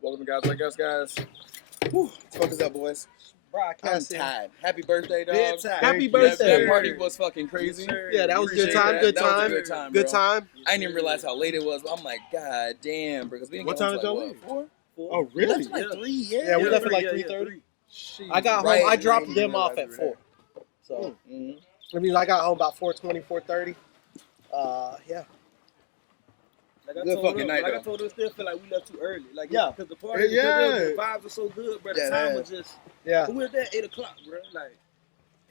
Welcome to Guys Like Us, guys. Whew, fuck us up, boys. I'm tired. Happy birthday, dog. Happy birthday. That party was fucking crazy. Yeah, that was good time. Good time. Good time. I didn't even realize how late it was. But I'm like, God damn, because we didn't What get time home did y'all till leave? 4? Oh, really? We left at like 3, Yeah, we left at like 3:30. I got home. I dropped them off at 4. So, I mean, I got home about 4:20, 4:30. Yeah. Like Good fucking night, like though. I told her, I still feel like we left too early. Like, Yeah. because the party, the vibes are so good, bro. The Yeah, time man. was just, Yeah. we were there 8 o'clock, bro. Like,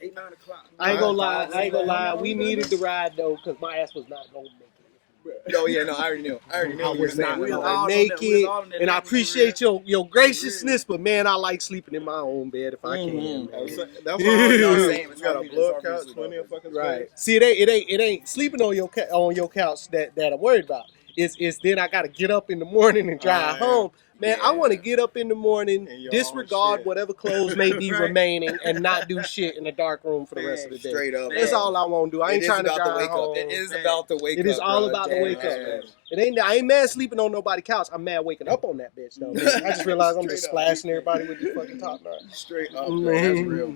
8, 9 o'clock. I ain't gonna lie. We needed the ride though, because my ass was not gonna make it. No, yeah, no, I already knew. I was not We was all gonna on make that- we was it, all on that and I level, appreciate your graciousness, but man, I like sleeping in my own bed if I can. Mhm. man. That's You know what I'm saying? You got a blow up couch, plenty of fucking Right. space. See, it ain't sleeping on your couch that I'm worried about. It's then I gotta get up in the morning and drive yeah. home. Man, I Yeah. want to get up in the morning, In your own disregard shit. whatever clothes may be Right. remaining, and not do shit in a dark room for the rest of the day. Straight up. That's bro. all I want to do. I It ain't is trying to about drive the wake home. up. It is about the wake up. It is all bro. about the Damn, wake up, man. man. I ain't mad sleeping on nobody's couch. I'm mad waking up on that bitch though. Man. I just realized I'm just Straight up. splashing everybody with these fucking top knives. Straight up, bro. That's real.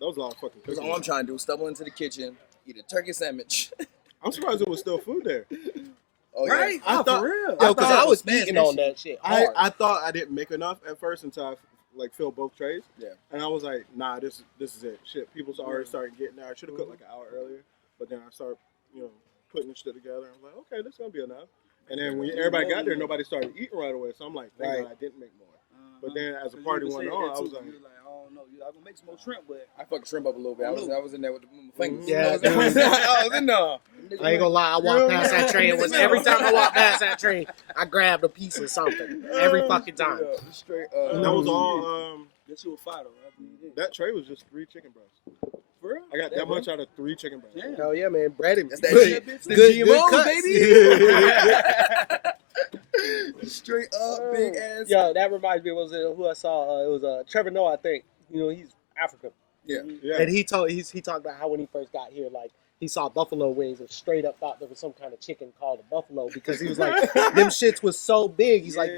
That was a lot of fucking Because cooking. all I'm trying to do is stumble into the kitchen, eat a turkey sandwich. I'm surprised there was still food there. Oh, yeah. Right? I Oh, thought- for real. Yo, because thought I it was was eating smashed on that shit I hard. thought I didn't make enough at first until I like filled both trays. Yeah. And I was like, nah, this is it. Shit, people's already started getting there. I should have cooked like an hour earlier, but then I started, putting the shit together. I was like, okay, this is gonna be enough. And then when everybody got there, nobody started eating right away. So I'm like, thank Right. God I didn't make more. But then as the party went on, I was like, I don't know. I was gonna make some more shrimp, but I fucked shrimp up a little bit. I was in there with my fingers. Yeah, I was in there. I ain't gonna lie, I walked past that tray. It was every time I walked past that tray, I grabbed a piece of something. Every fucking time. Straight and that was all. that shit was fire though. I believe it. That tray was just 3 chicken breasts. For real? I got that much out of 3 chicken breasts. Damn. Hell yeah, man. Breaded. That's that good, shit, bitch. The good, GMOs, good cuts. baby. Straight up, big ass. Yo, that reminds me of who I saw. It was Trevor Noah, I think. He's African. Yeah. Yeah. And he talked about how when he first got here, like he saw buffalo wings and straight up thought there was some kind of chicken called a buffalo because he was like, them shits was so big. He's like,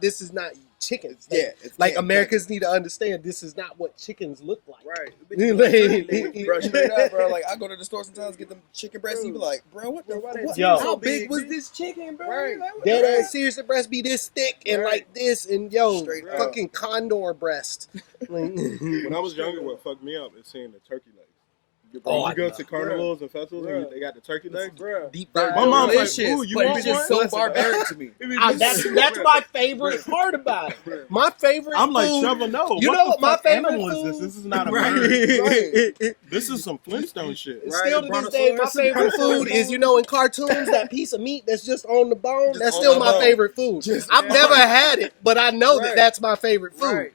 this is not chickens. Yeah. Like Americans need to understand this is not what chickens look like. Right. Bro, straight up, bro. Like, I go to the store sometimes, get them chicken breasts, and you be like, bro, what the fuck? Yo. How big was this chicken, bro? Right. Like, what Dead the ass heck? serious, the breast be this thick and Right. like this and yo, Straight up. fucking condor breast. When I was younger, what fucked me up is seeing the turkey legs. Oh, You go I to carnivals and festivals, and they got the turkey legs. Bro. Deep Bro, fried. My mom's like, delicious, ooh, you but want it's just one? so barbaric to me. That's my favorite part about it. My favorite I'm like, food, Trevor, no. You what know the what my fuck favorite animal food? is this? This is not a Right. bird. This is some Flintstone shit. Still to this day, my Brontosaurus. favorite food is, in cartoons, that piece of meat that's just on the bone. Just That's on still the my bone. favorite food. I've never had it, but I know that Right. that's my favorite food. Right.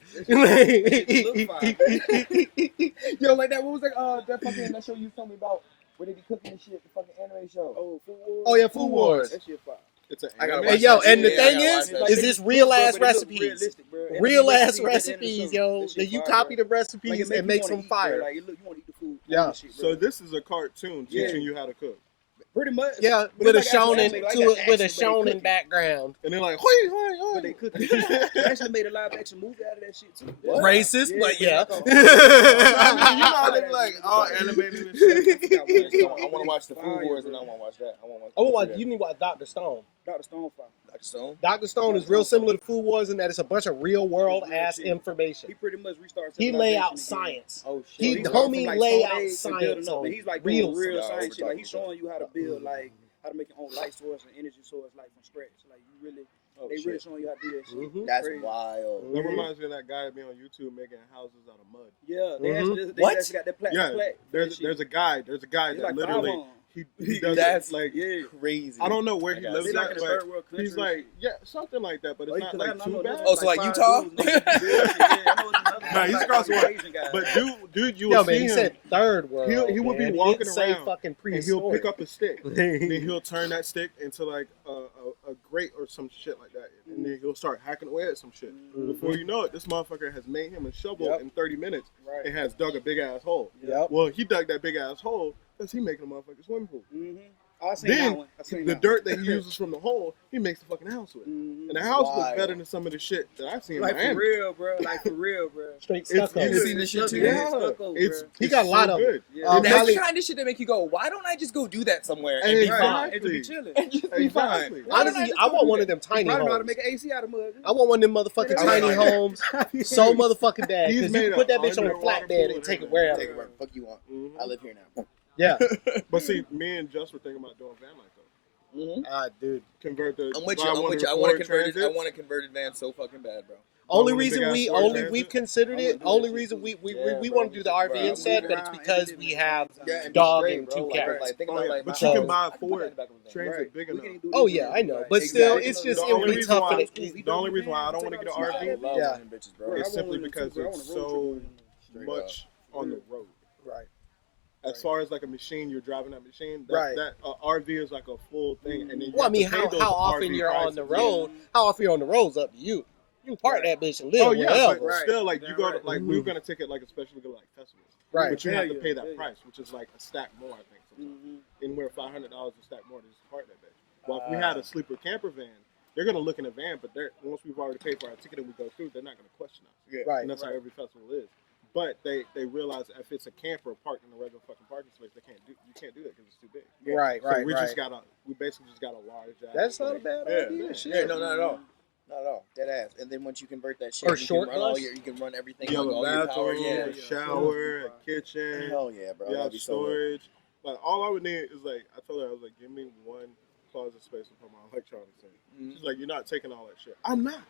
Yo, like that, what was that fucking that show you told me about where they be cooking and shit, the fucking anime show? Oh, Food Wars. Oh yeah, Food Wars. That shit fire. It's an I gotta anime. And yo, watch that and the shit. Yeah, thing I gotta is, watch that is shit. this real ass But it look recipes. realistic, bro. And Real the ass recipes at the end of the recipes, show, yo. that shit That you fire, copy bro. the recipes Like, it and make you some wanna eat, fire. bro. Like, you want to eat the food. Yeah. That shit, bro. So this is a cartoon teaching you how to cook. Pretty much. Yeah, But with a it's like shonen actually, like to it, with a action, but they shonen cooking. background. And they're like, But they cook. They actually made a live action movie out of that shit too. What? Racist, but yeah. I mean, you know how they be like all animated and shit. I want to watch the Food Wars and I want to watch that. You need to watch Dr. Stone. Dr. Stonefire. Dr. Stone? Dr. Stone is real similar to Food Wars in that it's a bunch of real world ass information. He pretty much restarts. He lay out civilization again. science. Oh, He shit. homie From, lay Stone out Age to science building up. on And he's like real doing real stuff. science shit. Like We're he's showing you how to build like how to make your own light source and energy source like from scratch. Like you really, they really showing you how to do that shit. Mhm. That's Crazy. wild. That reminds me of that guy that be on YouTube making houses out of mud. Yeah, they actually What? got that plaque. Yeah, there's a guy He's that like literally five on. he does That's it, like Yeah. crazy. I don't know where he I got lives They like at, in a but third world country. he's like something like that, but it's not like too bad. Oh, so like Utah? Nah, he's across the water. But dude, you Yo, will man, see he him. said third world. He would be man. walking didn't say around, fucking and prehistoric. he'll pick up a stick, and then he'll turn that stick into like a grate or some shit like that, and then he'll start hacking away at some shit. Before you know it, this motherfucker has made him a shovel in 30 minutes Right. and has dug a big ass hole. Yep. Well, he dug that big ass hole because he making a motherfucking swimming pool. I seen that Then one. I seen the that dirt that he uses from the hole, he makes the fucking house with. one. And the house looks Wild. better than some of the shit that I've seen in Like Miami. for real, bro. Like for real, bro. Straight It's- stucco. you You seen this shit too? Yeah, Stucco, it's bro. He got a lot so of good. Yeah. That's Molly- the kind of shit that make you go, why don't I just go do that somewhere and Hey, be right. fine? It could be chilling. And just be fine. Exactly. Why don't Honestly, just I go want do one that? of them You tiny probably know how to homes. make an AC out of mud. I want one of them motherfucking Yeah, tiny right. homes. So motherfucking bad. He's Because you made can put that a bitch on a underwater flatbed pool and take it and wherever. Take it where the fuck you want. Mhm. I live here now. Yeah. But see, me and Just were thinking about doing van life though. Mm-hmm. Dude. Convert the. I'm with buy you. I'm one with of you. the I want a Ford converted. I Transits. want a converted van so fucking bad, bro. Only one of the reason big-ass we Ford only Transit. we've considered I it. wanna do Only that reason shit, we Yeah, want to bro. do the RV Bro, instead, move but it's around, because and we then have Yeah, and dog great, and bro. two Like, cats. like, think Oh, about yeah. like But my you So- can buy a I can put that in Ford the back of the van. Transit Right. big We enough. can't do Oh this yeah, with I know, it. but still, Exactly. it's just The it would only be reason tough. why- And The only reason why I don't want to get an I RV love Yeah. one of them bitches, bro. Bro, I is want simply one of them because too, bro. I it's want a road so Straight much on the road. right. As Right. far as like a machine, you're driving that machine. That, Right. That RV is like a full thing, and then you Well, I have to mean, pay how those often RV you're on the prices. road? How often you're on the road's up to you. You can park Right. that bitch and live Oh yeah, wherever. but Right. still, like you Damn go to right. like we were gonna take it like especially go to like festivals, Right. but you Hell have to yeah, pay that hell yeah. price, which is like a stack more, I think. Sometimes. Mm-hmm. Anywhere $500 a stack more to just park that bitch. Well, if we had a sleeper camper van, they're gonna look in the van, but they're once we've already paid for our ticket and we go through, they're not gonna question us. Yeah. Right. And that's how every festival is. But they realize that if it's a camper parked in a regular fucking parking space, you can't do that because it's too big. Right. So Right. we right. basically just got a large ass. That's not a like, bad Yeah. idea. Yeah, Shit. no, not at all. Not at all. Dead ass. And then once you convert that shit, Or you short can run all bus? your, you can run everything You have on a all your power. bathroom, Yeah. a shower, a kitchen. Hell yeah, bro. You That'd have be so lit. storage. Like all I would need is like I told her I was like, give me one closet space to put my electronics in. Mhm. She's like, you're not taking all that shit. I'm not.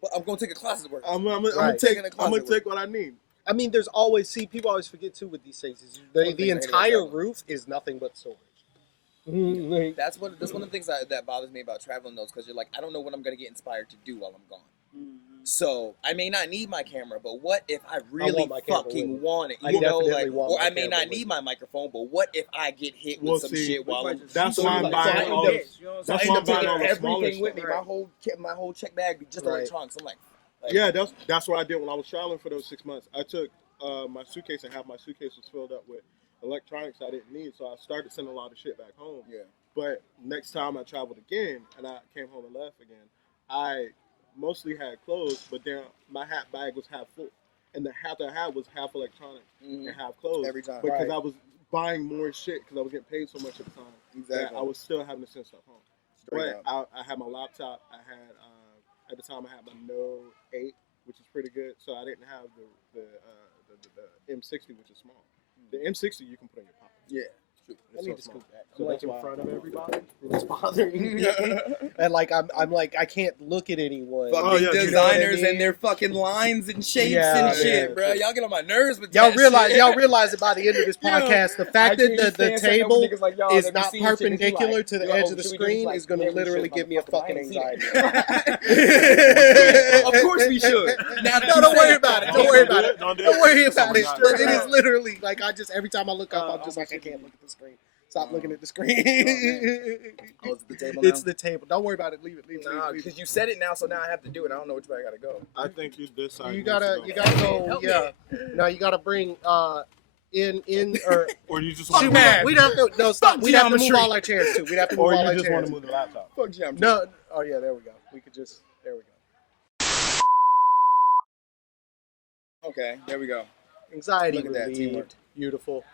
But I'm gonna take a closet work. I'm Right. gonna Taking a I'm gonna closet with take what I need. I mean, there's always people always forget too with these things. Is One the thing I hate about entire traveling. roof is nothing but storage. That's one of the things that bothers me about traveling, though, because you're like, I don't know what I'm gonna get inspired to do while I'm gone. So I may not need my camera, but what if I really my camera with fucking me. want it? I You know, definitely like, want or my I may camera not with need me. my microphone, but what if I get hit with Well, some see, shit while I'm? that's so why you I'm like, buying so I all end the- up- So I That's end why up I'm buying taking all the smaller everything with stuff. me. My whole check bag be just Right. electronics. I'm like Yeah, that's what I did when I was traveling for those 6 months. I took my suitcase and half my suitcase was filled up with electronics I didn't need, so I started sending a lot of shit back home. Yeah. But next time I traveled again and I came home and left again, I mostly had clothes, but then my hat bag was half full, and the hat I had was half electronics and half clothes. Every time. because Right. I was buying more shit because I was getting paid so much at the time. Exactly. That I was still having to send stuff home. Straight But up. I had my laptop. I had at the time I had my Note 8, which is pretty good. So I didn't have the M60, which is small. The M60 you can put in your pocket. Yeah. I It's need so to small. scoot back. So I'm like that's in why- front of everybody. It's bothering me. And like I'm like I can't look at anyone. Fucking Oh, yeah, you know what I designers mean? and their fucking lines and shapes Yeah, and shit, yeah. bro. Y'all get on my nerves with Y'all that realize shit. that by the end of this Yo, podcast, the I fact can't that the stand sitting table there with niggas like y'all is that be not seeing shit and you perpendicular like, to the yo, edge of the should we just, screen like, is going to name this literally shit, give me a motherfucker? fucking I ain't seen anxiety. it. Of course we should. Now that No, you don't say worry it, about it. Don't Don't worry do about it. it. Don't do Don't it. worry about it. Something But like it that. is literally like every time I look up, I'm just like I can't look at the screen. Stop looking at the screen. Oh, it's the table now? It's the table. Don't worry about it. Leave it. Leave it. Nah, leave it. because you said it now, so now I have to do it. I don't know which way I gotta go. I think you this side. You needs gotta to you go. gotta go. Help me. Yeah. No, you gotta bring in or. Or you just Fuck, want man. to We'd have to no stop. Fuck We'd have to move geometry. all our chairs too. We'd have to move or all you our just want chairs. to move the laptop. Fuck geometry. No. Oh yeah, there we go. We could just there we go. Okay, there we go. Anxiety Look at that, relieved. teamwork. Beautiful.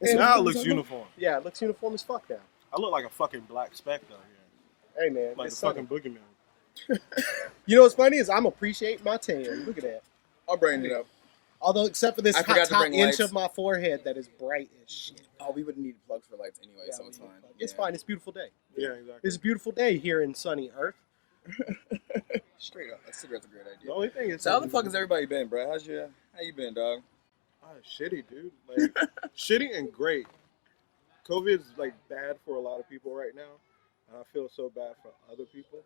Now it looks uniform. Yeah, it looks uniform as fuck now. I look like a fucking black speck though here, Hey man, like it's the fucking sunny. boogeyman. You know what's funny is I'm appreciating my tan. Look at that. I'll bring it up. Although except for this I forgot to top bring inch lights. of my forehead that is bright as shit. Oh, we wouldn't need plugs for lights anyway, Yeah, so it's fine. It's Yeah. fine. It's a beautiful day. Yeah, exactly. It's a beautiful day here in sunny Earth. Straight up. That cigarette's a great The idea. only thing is, So how the fuck has everybody been, bro? How you been, dog? Shitty, dude. Like shitty and great. COVID is like bad for a lot of people right now, and I feel so bad for other people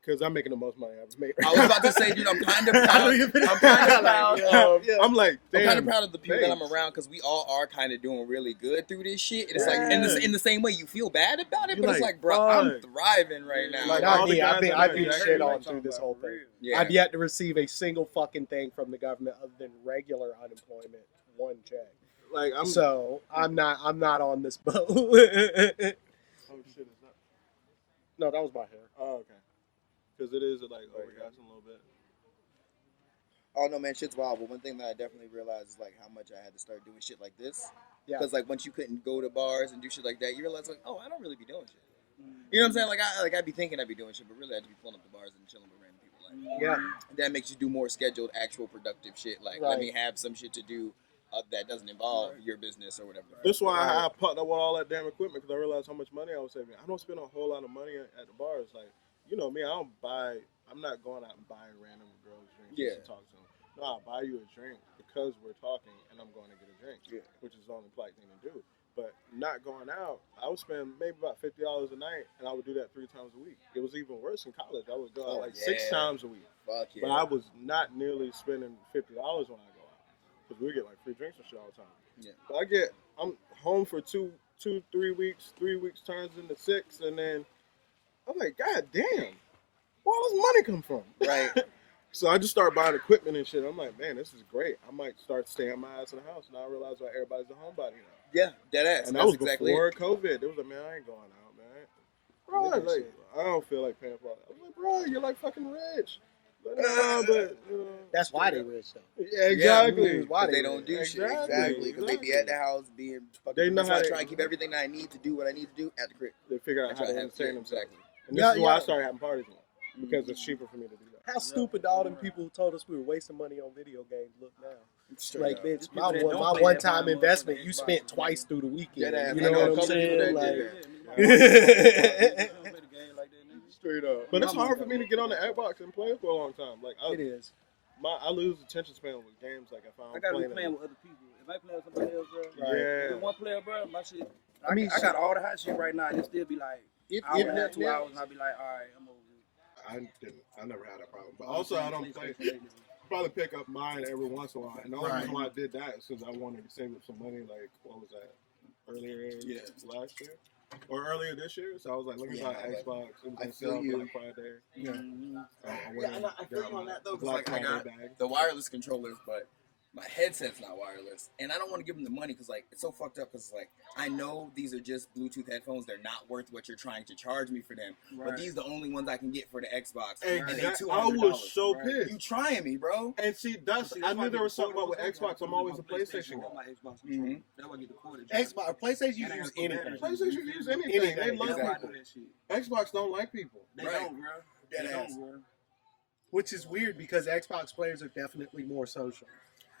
because I'm making the most money I've made. I was about to say, dude, I'm kind of proud. don't even- I'm kind of proud of. I'm like, damn. I'm kind of proud of the people that I'm thanks. around because we all are kind of doing really good through this shit. And it's Yeah. like in the same way you feel bad about it, You're but it's like, like, bro, I'm fuck. thriving right now. Like, Not all the me. I've guys been I know, shit exactly on like through this talking whole about thing. for real. yeah. I've yet to receive a single fucking thing from the government other than regular unemployment, one check. Like I'm. So I'm not on this boat. Oh shit! Is that? No, that was my hair. Oh okay. Because it is like overcast a little bit. Oh no, man, shit's wild. But one thing that I definitely realized is like how much I had to start doing shit like this. Yeah. Because like once you couldn't go to bars and do shit like that, you realize like, oh, I don't really be doing shit. You know what I'm saying? I'd be thinking I'd be doing shit, but really I'd be pulling up the bars and chilling with random people. Like, Yeah. that makes you do more scheduled, actual productive shit. Like, let me have some shit to do that doesn't involve your business or whatever. That's why I popped up with all that damn equipment because I realized how much money I was saving. I don't spend a whole lot of money at the bars. Like, you know me, I'm not going out and buying random girls drinks to talk to them. No, I'll buy you a drink because we're talking and I'm going to get a drink, which is the only polite thing to do. But not going out, I would spend maybe about $50 a night, and I would do that 3 times a week. It was even worse in college. I would go out 6 times a week. Fuck yeah. But I was not nearly spending $50 when I go out because we get like free drinks and shit all the time. Yeah. But I'm home for 3 weeks. 3 weeks turns into 6, and then I'm like, God damn, where all this money come from? Right. So I just started buying equipment and shit. I'm like, man, this is great. I might start staying my ass in the house. Now I realize why everybody's a homebody now. Yeah, dead ass. And that's that was exactly before it. COVID. It was like, man, I ain't going out, man. Bro, like, I don't feel like paying for it. I was like, bro, you're like fucking rich. But, That's why they rich though. Yeah, exactly. Why They don't do shit. Exactly. Because they be at the house being fucking. They know that's how why I to- try to keep everything that I need to do what I need to do at the crib. They figure out That's how what to I have to entertain do. themselves. Exactly. And this is why I started having parties now. Because it's cheaper for me to do that. How stupid all them people who told us we were wasting money on video games look now. Straight Like, up. bitch, People that don't my play one that time buy investment motherfucking you Xbox spent and twice through the weekend. Dead ass. You I know know a what I'm couple people saying? that Like, did that. Straight up. But it's hard for me to get on the Xbox and play for a long time. Like it is. I lose attention span with games. Like if I'm I gotta be playing playing with other people. If I play with somebody else, bro, Yeah. with one player, bro, my shit. I mean, I got all the hot shit right now. And it still be like hour and a half, 2 yeah. hours, and I'll be like, all right, I'm over it. I never had that problem. But also, I don't play. Probably pick up mine every once in a while. And the only reason why I did that is because I wanted to save up some money. Like what was that? Earlier last year or earlier this year. So I was like, let me buy an Xbox. It was on sale for Black Friday. Yeah. I feel you on that though. 'Cause Black like I got Friday bag. the wireless controllers, but my headset's not wireless, and I don't want to give them the money because like it's so fucked up. Because like I know these are just Bluetooth headphones; they're not worth what you're trying to charge me for them. But these are the only ones I can get for the Xbox, and they $200. I was so pissed. You trying me, bro? And see, I knew there was something about with Xbox. I'm always a PlayStation guy. My Xbox controller. That's why I get the corded. Xbox, PlayStation, you use anything. PlayStation can use anything. They love Exactly. people. Xbox don't like people. They don't, bro. They Dead ass. don't, bro. Which is weird because Xbox players are definitely more social.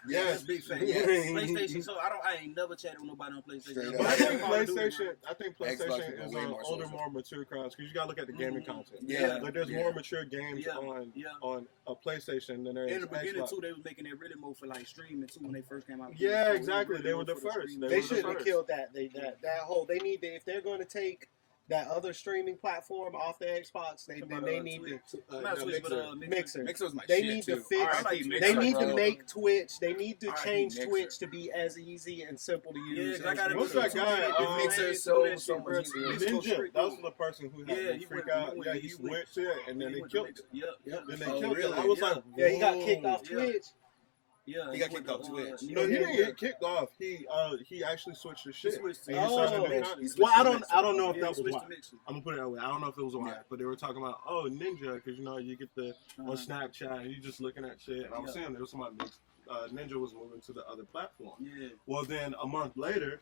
Yeah, That's big fact. Yeah. PlayStation. So I ain't never chatted with nobody on PlayStation. Straight But up. I think Call of Duty, PlayStation. I think Xbox PlayStation is is way an more older, social. more mature crowd because you gotta look at the gaming content. Yeah. Like there's more mature games on a PlayStation than there is In the beginning Xbox. too, they was making it really more for like streaming too when they first came out. Yeah, exactly. They were the first. They shouldn't have killed that. That whole. They need to, if they're going to take that other streaming platform off the Xbox, they need to Mixer. Mixer's my They shit need too. to fix. I like They Mixer, need to bro. make Twitch. They need to I change hate Twitch Mixer. to be as easy and simple to Yeah, use. 'cause I gotta What's that guy? Mixer is so much easier. Ninja. That was the person who had Yeah, me he freak went- out. he Yeah, went- he he went- switched it, and then they killed it. Yep. Then they Oh, killed it. really? I was like, Yeah, he got whoa. kicked off Yeah. Twitch. Yeah. He got kicked off Twitch. No, he didn't get kicked off. He actually switched his shit. switched And to- he started Oh. doing He content. switched Well, I to don't Mixer. know if Yeah, that was switched why. to Mixer. I'm gonna put it that way. I don't know if it was why, Yeah. but they were talking about Ninja because you get the on Snapchat and you just looking at shit. And I was saying there was somebody Ninja was moving to the other platform. Yeah. Well, then a month later,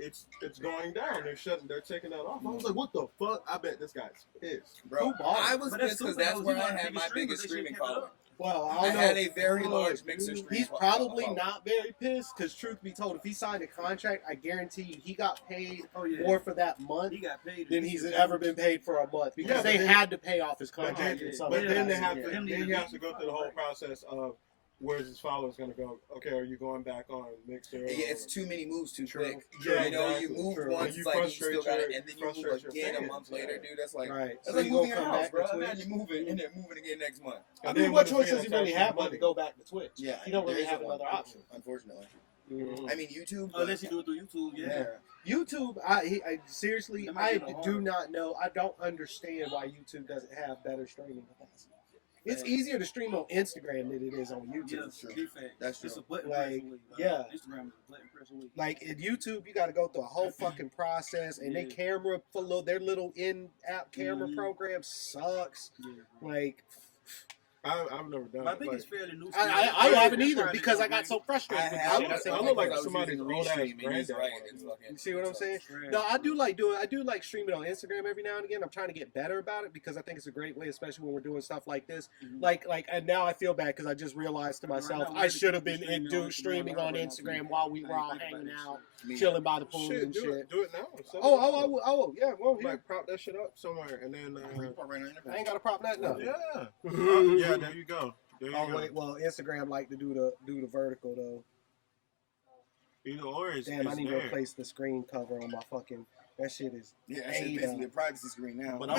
it's going down. They're taking that off. I was like, what the fuck? I bet this guy's pissed. Bro, I was But that's pissed because stupid, that's though. where He I one of the had my biggest biggest streamers. They streaming should keep it following. up. Well, I I don't know. had a very large Mixer stream. He's probably not very pissed because, truth be told, if he signed a contract, I guarantee you he got paid more for that month He got paid than he's ever been paid for a month because Yeah, they but then- had to pay off his contract. yeah. in some But then they capacity. have Yeah. to. Then he has to go through the whole process of where's his followers gonna go. Okay, are you going back on Mixer? Yeah, it's too many moves too quick. Yeah, you know, you exactly. move True. once, And you it's like you frustrate still got it, your- and then you move frustrate your again a fans, month later, yeah. dude. That's like Right. that's So like you moving gonna your come house, back bro. to Twitch? Imagine moving and then moving again next month. I mean, what choice does he really have but to go back to Twitch? Yeah, he don't really there have isn't one, another option. unfortunately. Mhm. I mean, YouTube. Unless you do it through YouTube, yeah. YouTube, I seriously, That might I be the do hard. not know. I don't understand why YouTube doesn't have better streaming capacity. It's easier to stream on Instagram than it is on YouTube. That's true. It's a button Like, press away. yeah. Instagram is a button press away. Like in YouTube, you got to go through a whole fucking process, and their camera, their little in-app camera program sucks. Like, I've never done I it. think Like, it's fairly new. I haven't either because I got so frustrated with I this shit. look- I look like somebody's old ass granddad. You see what I'm saying? No, I do like streaming on Instagram every now and again. I'm trying to get better about it because I think it's a great way, especially when we're doing stuff like this. Like, and now I feel bad because I just realized to myself I should have been streaming on Instagram while we were all hanging out, chilling by the pool and shit. Do it now. Oh, yeah. Well, yeah. Like prop that shit up somewhere, and then I ain't got to prop nothing up. yeah, yeah. There you go. There you Oh go. wait, well, Instagram like to do the vertical though. Either or is Damn, I need to there. replace the screen cover on my fucking. That shit is. Yeah, that shit's basically a privacy screen now. But I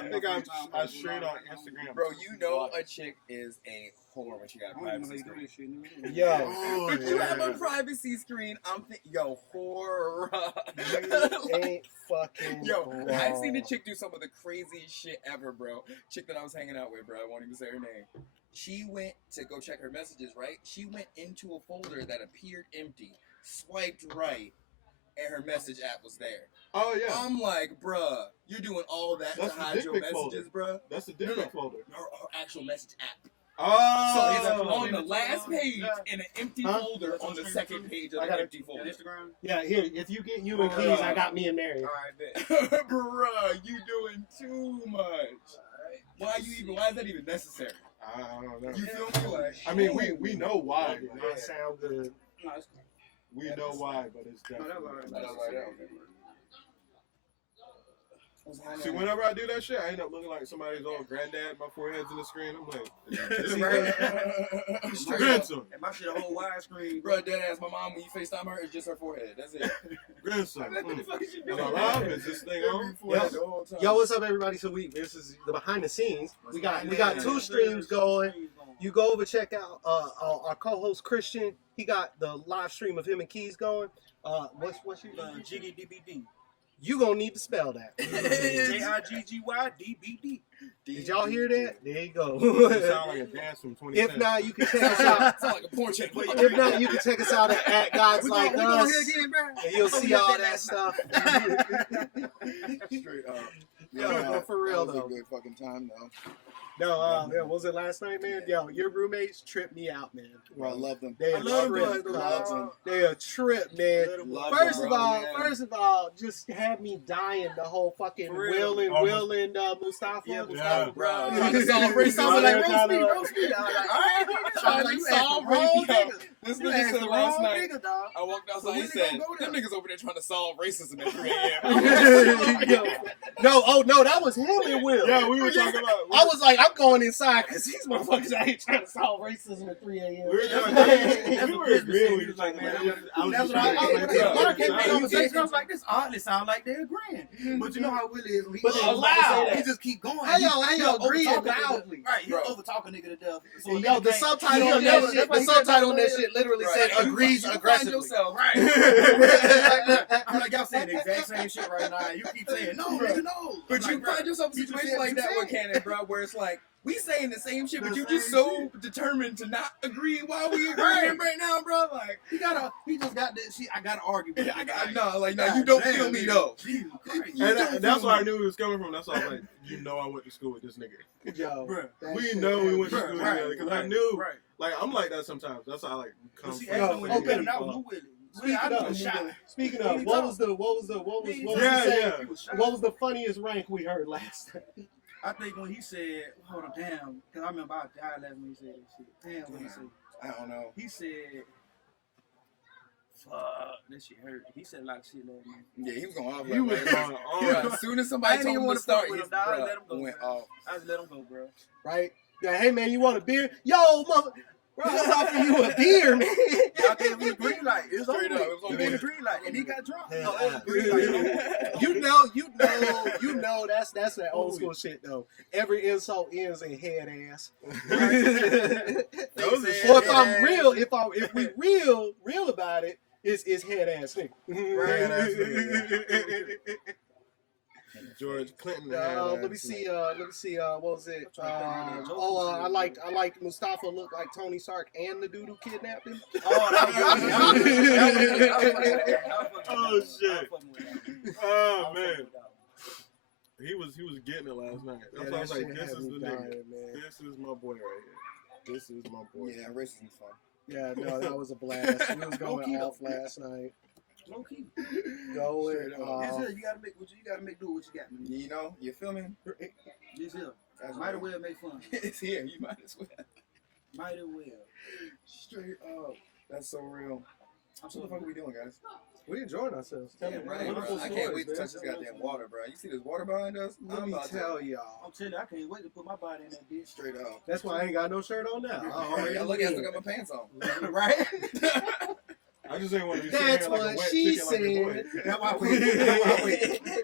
think I straight on Instagram. Bro, you know a chick is a whore when she got a privacy screen. Yo, Oh, You have a yeah. privacy screen. I'm thinking, yo, horror. you ain't fucking. Yo, wrong. I've seen a chick do some of the craziest shit ever, bro. Chick that I was hanging out with, bro. I won't even say her name. She went to go check her messages, right? She went into a folder that appeared empty, swiped right, and her message app was there. Oh yeah. I'm like, bruh, you're doing all that That's to the hide dick your pic messages, bruh. That's the dick pic folder. Her actual message app. Oh. So it's on the last page in an empty folder on the second page of the empty folder. Instagram. Yeah, here. If you get you and keys, I got me and Mary. All right, bet. Bruh, you doing too much. Why is that even necessary? I don't know. You feel me? Like, I mean, we know why. That did not sound good. No, it's cool. We know why, but it's definitely. See, whenever I do that shit, I end up looking like somebody's old granddad. My forehead's in the screen. I'm like, this is grandson. And my shit a whole widescreen. Bro, dead ass. My mom, when you FaceTime her, it's just her forehead. That's it. Grandson. What the fuck is she Am doing? I live? Is this thing on? Yo, what's up, everybody? So this is the behind the scenes. We got 2 streams going. You go over check out our co-host Christian. He got the live stream of him and Keys going. What's your Jiggy DBD. You gonna need to spell that. JIGGYDBD. Did y'all hear that? There you go. It sound like a dance from 2010. If not, you can check us out. Sound like a porn check. If not, you can check us out at Gods Like Us, and you'll see all that stuff. Straight up. Yo, for real that was though. a good fucking time though. No, what was it last night, man? Yo, your roommates tripped me out, man. Bro, I love them. They I a love trip, them, dog. They a trip, man. Love First them, of bro, all, yeah. just had me dying the whole fucking For real. Will and Mustafa. Yeah, Yeah. Bro, Yeah. trying to solve racism. Sounded Like, like roast me. all I was like, trying to solve racism. This nigga said last night, I walked outside, he said, them niggas over there trying to solve racism at 3 a.m. No, that was him and Will. Yeah, we were talking about. I was like, I'm going inside because these motherfuckers out here trying to solve racism at 3 a.m. We were talking. We were agreeing with each other, man. I was That's just what I trying to was explain like. to you. I conversation. I was like, this oddly sound like they're agreeing. But you know how Willie is. But He they loud. He just keep going. How y'all agreeing over-talking loudly? nigga. Right, you Bro. over talking nigga to death. So And a yo, nigga the can't- subtitle on Yeah, that that's shit, why the he said subtitle on that that shit literally Right. said agrees You find aggressively. yourself. I'm like, y'all saying the exact same shit right now. You keep saying, no, nigga, no. But I'm you like, bro, find yourself in a you just situation said like the that same. with Cannon, bro, where it's like, we saying the same shit, but The you're just same so determined to not agree while we agreeing right now, bro. Like, He just got that shit. I gotta argue with yeah, him. no, you don't feel me though. Jesus Christ. And that's where I knew he was coming from. That's why I was like, you know, I went to school with this nigga. Yo, Bruh. that We shit know we had went to me school crying. together because I knew, Right. like, I'm like that sometimes. That's how I like come But see, from. actually, when okay. you met him, that was Lou Willie. Speaking I of, was shot. Speaking of, what was the funniest rank we heard last time? I think when he said, hold on, damn, because I remember I died last when he said that shit. Damn, what he said. I don't know. He said, fuck, that shit hurt. He said a lot of shit last night. Yeah, he was going off. He was going Bro, on. as soon as I somebody didn't told even him want to to fuck start, with he him, dog. I let him go, went bro. off. I just let him go, bro. Right? Yeah, hey man, you want a beer? Yo, mother, bro, I was offering you a beer, man. Y'all gave him the green light. It was Straight over. up, it was He over. gave the green light, and he got drunk. Yeah. No, it was green light. You know, that's that old school shit though. Every insult ends in head ass. Those are shit. Or if we real about it, it's head ass nigga. Right, that's George Clinton. had let me last see. night. Let me see. What was it? I liked Mustafa looked like Tony Stark and the dude who kidnapped him. Oh shit! Oh man, he was getting it last night. That's why I was like, this is the nigga. This is my boy right here. This is my boy. Yeah, racism's fun. Yeah, no, that was a blast. He was going off last night. Low key. Going. You gotta make what you gotta make do what you got. Man. You know, you feel me? This here. Might as well make fun. It's here. You might as well. Might as well. Straight up. That's so real. What the fuck are we doing, guys? We enjoying ourselves. Tell me, Right, bro. I can't wait to touch this goddamn water, bro. You see this water behind us? Let me tell y'all. I'm telling you, I can't wait to put my body in that bitch. Straight up. That's why I ain't got no shirt on now. I look, I still got my pants on. Right? I just ain't want to be That's sitting here like a what wet she chicken like your boy. said. That's why we.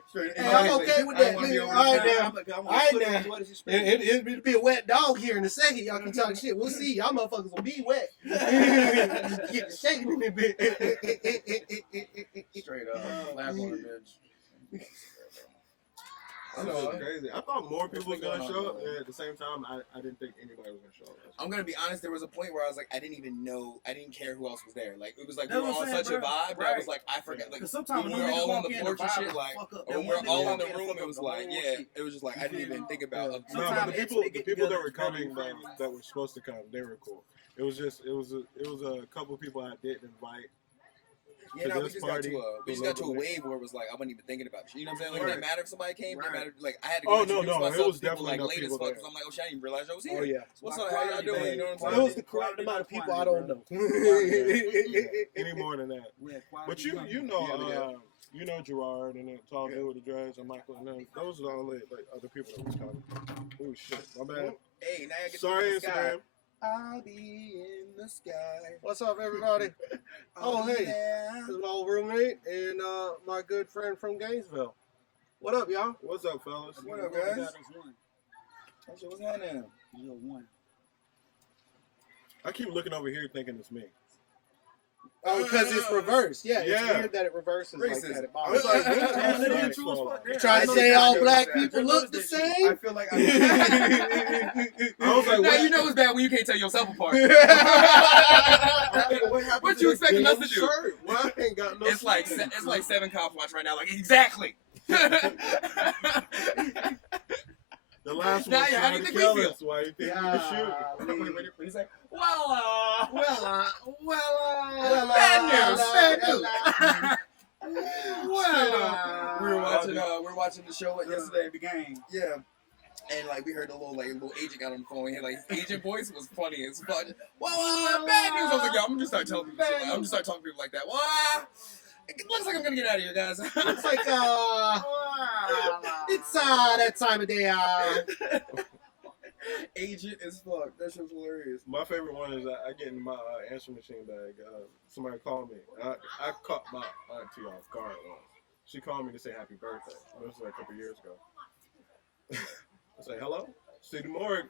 Straight Hey, I'm okay with that. I wanna be All on right, the now. All right, now. It'll be a wet dog here in a second. Y'all can talk shit. We'll see. Y'all motherfuckers will be wet. Get the shaking in a bit. Straight up. Laugh on the bitch. That was crazy. I thought more people was gonna show up, and at the same time, I didn't think anybody was gonna show up. I'm gonna be honest. There was a point where I was like, I didn't even know. I didn't care who else was there. Like it was like we That's were what on I'm such a saying, vibe that I was like, I forgot. Like sometimes when we were all on the porch and shit, like when we were all in the room, it was like, yeah, it was just like I didn't even think about. No, but the people that were coming that were supposed to come, they were cool. It was a couple people I didn't invite. Yeah, no, we just got to a wave where it was like I wasn't even thinking about it. You know what I'm saying? Like it didn't matter if somebody came. It didn't matter. Like I had to go introduce myself to people like late as fuck because I'm like, oh shit, I didn't realize I was here. Oh yeah. What's up? How y'all doing? You know what I'm saying? It was the correct amount of people I don't know. Any more than that. But you know Gerard and then Tall Dude with the Dreads and Michael and them. Those are the only like other people that was coming. Oh shit, my bad. Hey, now I get Sorry, to the Instagram. sky. I'll be in the sky. What's up, everybody? Oh, hey. Yeah. This is my old roommate and my good friend from Gainesville. What up, y'all? What's up, fellas? What up, guys? What's happening? I keep looking over here thinking it's me. Oh, because it's reversed. Yeah, it's Yeah. weird that it reverses like Racist. that. It I was like, bothers me. when You trying to say all black people look the I same? feel like I was like, now what? you know it's bad when you can't tell yourself apart. What What you expecting us to do? Shirt? Well, I ain't got no It's like sleeves. it's like 7 cops watch right now. Like exactly. The last Now, one yeah, how do trying you to think we kill feel? us. Why you think we would shoot? He's like, bad news. We're watching the show yesterday. The game. Yeah. And like we heard a little agent got on the phone and like his agent voice was funny as fuck. Bad news. I was like, yo, I'm gonna just start telling people shit. Like, I'm gonna start talking to people like that. It looks like I'm gonna get out of here, guys. It's like, it's that time of day. Agent as fuck. That shit's hilarious. My favorite one is I get in my answering machine bag. Somebody called me. I caught my auntie off guard once. She called me to say happy birthday. This was like a couple years ago. I say, hello? City Morgue.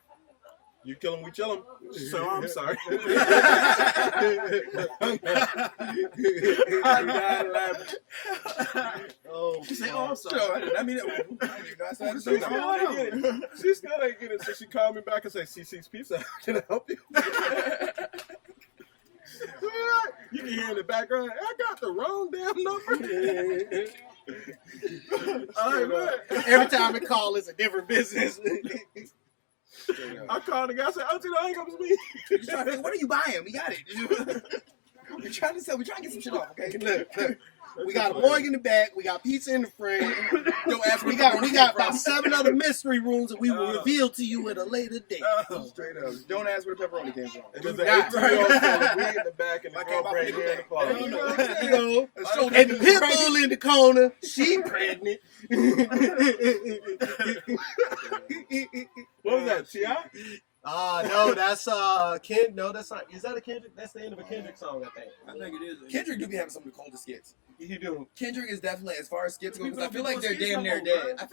You kill him, we chill him. So I'm sorry. Oh, She said, "Oh, I'm sorry." I mean, I didn't even know I started to say that. She still ain't get it, so she called me back and said, CC's Pizza, can I help you? You can hear in the background, I got the wrong damn number. All right, man. every time I call, it's a different business. I called the guy and said, oh, dude, I ain't gonna be. Just trying to think, what are you buying? We got it. We're trying to get some shit off, okay? Look. We got a morgue in the back. We got pizza in the frame. Don't ask We me. got about 7 other mystery rooms that we will reveal to you at a later date. Straight up. Don't ask where the pepperoni came from. And there's an 8-year-old full of weed in the back and the I came girl out right with here in the closet. You know, and the pit bull in the corner. She pregnant. What was that, T.I.? No, that's Ken. No, that's not. Is that a Kendrick? That's the end of a Kendrick song, I think. I think it is. Kendrick do be having some of the coldest skits. You do. Kendrick is definitely, as far as skits go, because I feel like they're damn near dead. I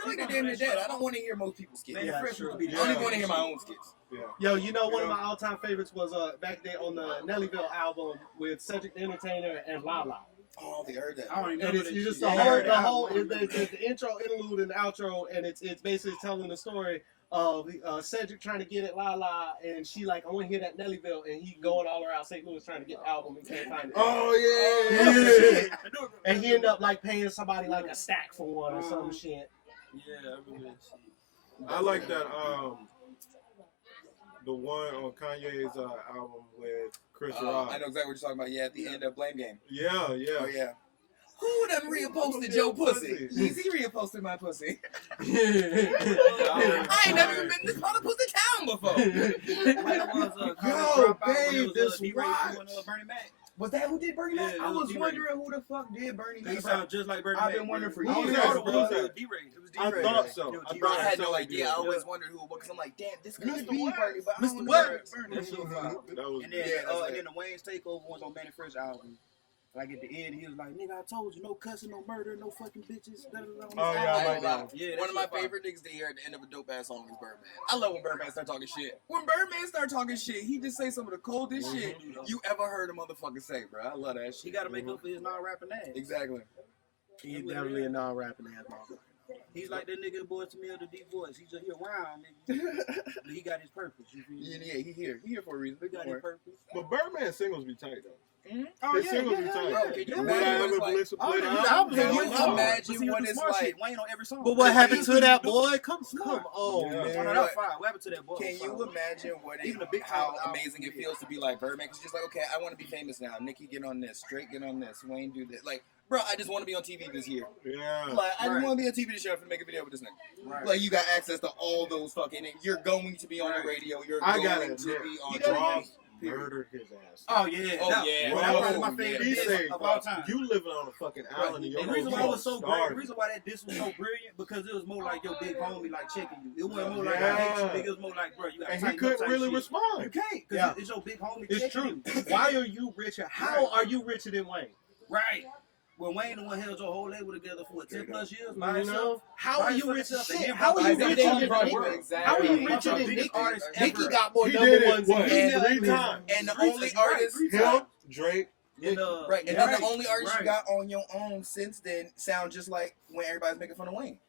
don't want to hear most people's skits. Yeah, true. I don't even want to hear my own skits. Yeah. Yo, you know one of my all-time favorites was back there on the Nellyville album with Cedric the Entertainer and Lala. Oh, they heard that. I don't even And know it's that you just shit. the Yeah, I whole heard the that. whole there's the intro, interlude, and the outro, and it's basically telling the story of Cedric trying to get at Lala, and she like, I want to hear that Nellyville, and he going all around St. Louis trying to get the album and can't find it. Oh yeah. And he ended up like paying somebody like a stack for one or some shit. Yeah, I remember that shit. I like that. The one on Kanye's album with Chris Rock. I know exactly what you're talking about. Yeah, at the end of Blame Game. Yeah. Oh, yeah. Who done reposted Joe pussy? Easy reposted my pussy. I ain't never even been this part of pussy town before. Yo, babe, this Bernie Mac. Was that who did Bernie Mac? Yeah, I was D-Ray. wondering who the fuck did Bernie Mac. He sound just like Bernie Mac. I've been wondering for Who was years. that? bro. Who was that? D-Ray. It was I D-Ray. thought so. Yo, I D-Ray. thought I had so. no idea. I Yeah. always wondered who, because I'm like, damn, this could Mr. be What? Bernie, but I Mr. don't know. What? Bernie. That's so fire. That was And then, Yeah, that's and then the Wayne's Takeover was on Manny Fresh album. Like at the end, he was like, "Nigga, I told you, no cussing, no murder, no fucking bitches." Oh, yeah, I like that. Yeah, One of my favorite niggas to hear at the end of a dope ass song is Birdman. I love when Birdman start talking shit. When Birdman start talking shit, he just say some of the coldest shit you ever heard a motherfucker say, bro. I love that He shit. got to make up for his non-rapping ass. Exactly. He's definitely a non-rapping ass motherfucker. He's like that nigga Boys to Me of the deep voice. He's just here around, nigga. But he got his purpose. You feel me? Yeah, he here. He here for a reason. He got his purpose. But Birdman singles be tight though. Oh His singles be tight. Bro, can you Would imagine I what ever it's like? blitz a Oh, play yeah, the his album? album Can you is hard. imagine But see, what with the it's smart like? shit, Wayne on every song. But what happened to that boy? Come on, Yeah. Oh, no, man. that's fire. What happened to that boy? Can you imagine what Even it, the big how time amazing it feels to be like Birdman? Cause it's just like, okay, I want to be famous now. Nicki, get on this. Drake, get on this. Wayne, do this. Like, bro, I just want to be on TV this year. Yeah. Like, I just Right. want to be on TV this year. I'm gonna make a video with this nigga. Right. Like, you got access to all those fucking. You're going to be on the radio. You're I going gotta to admit, be on Ross TV. murdered his ass. Oh yeah. Oh, yeah. Well, that was Oh, my favorite He diss said, of all time. you living on a fucking island and your And the reason why it whole was so great, starving. the reason why that diss was so brilliant, because it was more like your big homie like checking you. It wasn't more like Yeah. I hate you, nigga. It was more like, bro, you gotta And he tighten up couldn't type really shit. respond. You can't, because Yeah. it's your big homie It's checking true. you. Why are you richer? How are you richer than Wayne? Right. When Wayne the one held your whole label together for 10 plus years by You himself. know? How are you richer? Shit, Shit, how are you Exactly. richer than Exactly. Nicki? Exactly. How are you richer than Biggest Nicki? artist Nicki ever. got more He number did it, ones what, than three Nicki. times? And the Three only times, artist. three Him, times. Drake. And, Right, and right, then the only artist right. you got on your own since then sound just like when everybody's making fun of Wayne.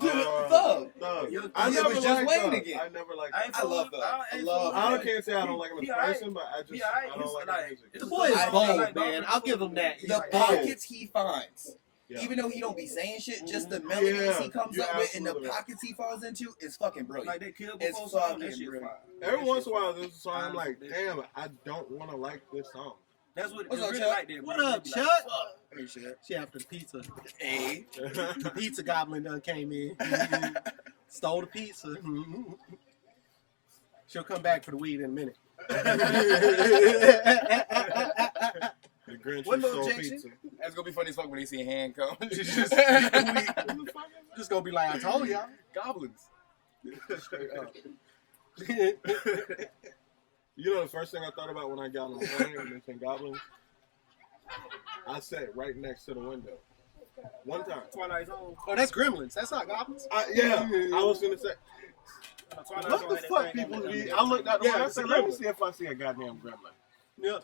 Thug. Yo, I it never was just liked Wayne Thug. again. I never liked I ain't Thug. I love fool- Thug. I I ain't love fool- I can't say I don't like him as He a alright. person, but I just He alright. I don't like his music. The boy is I bold, think- man. I'll give him that. He's The bold. pockets he finds. Yeah. Even though he don't be saying shit, just the melodies Yeah, he comes you're up with and the absolutely right. pockets he falls into is fucking brilliant. Like they killed It's before song, fucking that shit brilliant. fire. Every once in a while, there's a song I'm like, damn, I don't want to like this song. That's what What's it's up, really Chuck? like that. What bro. up, They be Chuck? like, fuck. Hey, shit. She after the pizza. Hey. The pizza goblin done came in. Stole the pizza. She'll come back for the weed in a minute. The Grinch What who little stole Jackson? pizza. That's gonna be funny as fuck when they see a hand come. Just gonna be like, I told y'all. Goblins. Straight up. You know the first thing I thought about when I got on the plane and mentioned goblins? I sat right next to the window. One time. Twilight Zone. Oh, that's Gremlins. That's not goblins. Yeah, I was gonna say, Twilight what Zone the had that fuck thing people on be? there. I looked out the Yeah, window. I it's said, a let me gremlin. see if I see a goddamn gremlin. Yeah.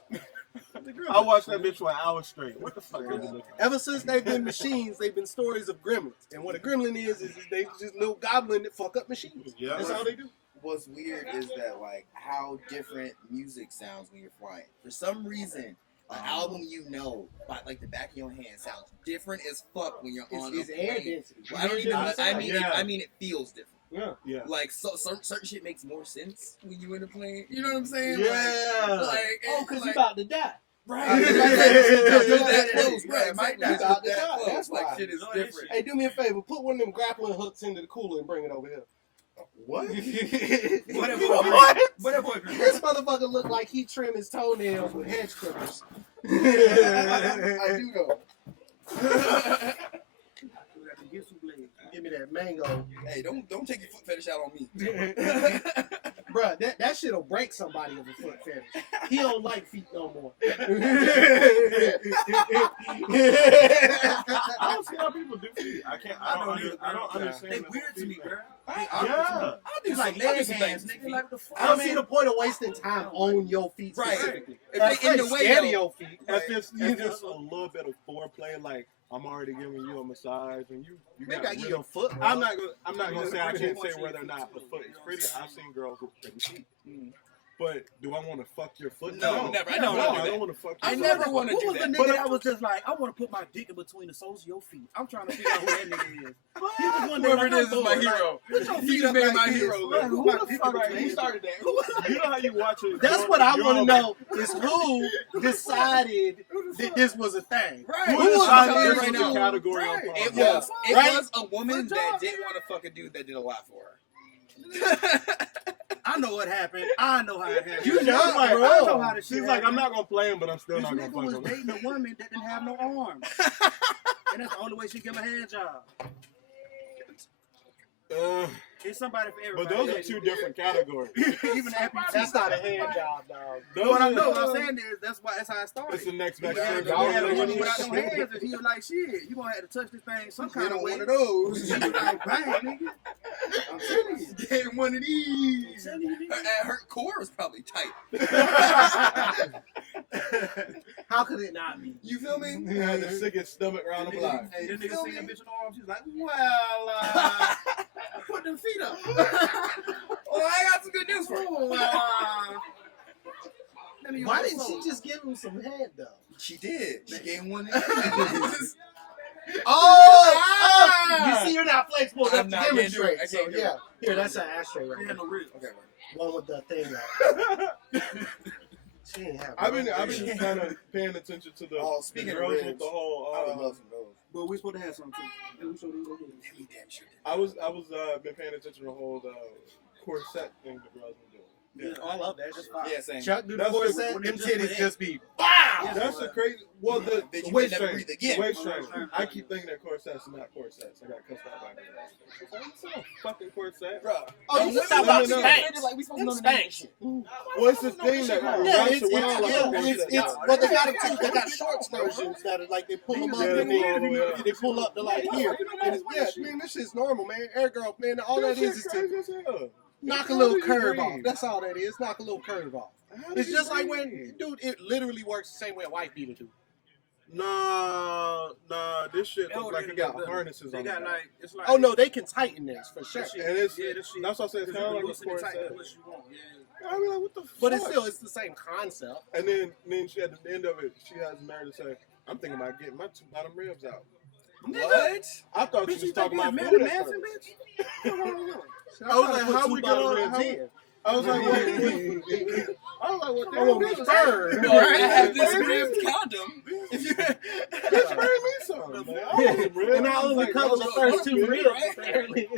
I watched that bitch for an hour straight. What the fuck is it looking like? Ever since they've been machines, they've been stories of gremlins. And what a gremlin is they just little goblin that fuck up machines. Yeah. That's all they do. What's weird is that like how different music sounds when you're flying. For some reason, an album you know by like the back of your hand sounds different as fuck when you're on It's a air plane. density. Well, I don't even. Yeah. I mean, it feels different. Yeah. Yeah. Like certain shit makes more sense when you in a plane. You know what I'm saying? Yeah. Like Oh, because like, he's about to die. right. Yeah. You're that close, Yeah, right? it might Exactly. die. You're that Yeah, close. that's Like why. shit is No, that different. Hey, do me a favor. Put one of them grappling hooks into the cooler and bring it over here. What? Whatever. This motherfucker look like he trimmed his toenails with hedge clippers. I do know. Get some blades. Give me that mango. Hey, don't take your foot fetish out on me. bro, that shit'll break somebody with a foot fetish. He don't like feet no more. I don't see how people do feet. I don't understand. They the weird to feet me, thing. bro. I do It's like some- I do leg some hands, things. nigga. Like the fuck. I don't see the point of wasting time on your feet Right. specifically. If they in the way, scared of though, your feet. If it's a little bit of foreplay, like I'm already giving you a massage, and you Maybe got I give really- you a foot. I'm not gonna say I can't say whether or not the foot is pretty. I've seen girls with pretty feet, but do I want to fuck your foot? No, never. I No, never wanna do I that. don't want to fuck. I your never foot. wanna Who do was the that. nigga that was just like, I want to put my dick in between the soles of your feet? I'm trying to figure out who that nigga is. He just one day Whoever like, it is I'm is my bored, hero. Like, put your He feet done up made like my this. hero, Like, man. who Who my the dick fuck in he between? started that? You know how you watch it? That's what I want to know is who decided that this was a thing. Right. Who Who was decided telling this you right was a now? category on Right. Pornhub? It Yeah. was. It Right. was a woman Good that job. didn't want to fuck a dude that did a lot for her. I know what happened. I know how it happened. You know, Like, bro. I know how this shit She's like, I'm happened. not gonna play him, but I'm still This not gonna nigga fuck was him. dating a woman that didn't have no arms. And that's the only way she get a hand job. It's somebody for everybody. But those are two different categories. Even after That's not a hand job, dog. What I know, what I'm saying is that's how it started. It's the next best Yeah, thing. you had a woman without no hands, and he was like, "Shit, you gonna have to touch this thing some kind of way." One of those. She was like, "Bang, nigga." I'm telling you. Getting one of these. I'm telling you, nigga. Her core was probably tight. How could it not be? You feel me? He had the sickest stomach round the block. Hey, this nigga feel seen me? that bitch in the arms. She's like, put them feet up. Oh, I got some good news for you. Why didn't she just give him some head, though? She did. She gave one. You see, you're not flexible enough I'm to not getting demonstrate. to it. I So, can't do yeah. it. Here, that's an ashtray right She there. had no ribs. Okay, One with the thing up. She ain't have I've been no kind ribs. of paying attention to the, Oh, speaking of girls with ribs, the whole. I would love some of those. But we supposed to have something too. Yeah, we showed them those. We damn sure did. I was been paying attention to the whole corset thing the girls were doing. Yeah, I love that. That's fine. Yeah, same. Chuck do the That's voice the- set, when them they just titties went just be Yeah. That's the crazy. Well, the Bitch, you waist may never strain. breathe again. Waist strain. Oh, I keep thinking that corsets are not corsets. I got cussed out by that. It's not a fucking corset. Bro. Oh, you Women talking about know. Spanx. Like we supposed to Them know the Spanx. shit. Well, it's the thing that Yeah, wraps it's around like a corset. well, they got it too. They got shorts versions that are like they pull them up Yeah, and yeah. they pull up to like here. And it's, yeah, man, this shit's normal, man. Air girl, man, all that is to crazy as hell. knock a How little do you curve breathe? off. That's all that is. Knock a little curve off. How do It's you just like breathe? when, dude, it literally works the same way a white beater do. Nah, this shit Oh, looks like they it got got- harnesses They on got it. like it's like. Oh no, they can tighten this for sure. That shit- And it's, yeah, that shit. that's what I said, it's kind of like a corset. What you want? Yeah. I mean, like, what the fuck? But it's still, it's the same concept. And then she at the end of it, she has the nerve to say, I'm thinking about getting my two bottom ribs out. What? I thought Bitch, she you was talking think about it's food Marilyn at Manson, first. bitch? What's wrong with you? I was like, how we get on? I was like, what? I was like, what the hell is this? Bird. No, I have this ribbed condom. Bitch, bring me some, man. I want some ribs. And I only Like, cover the no, first two stupid. ribs, apparently.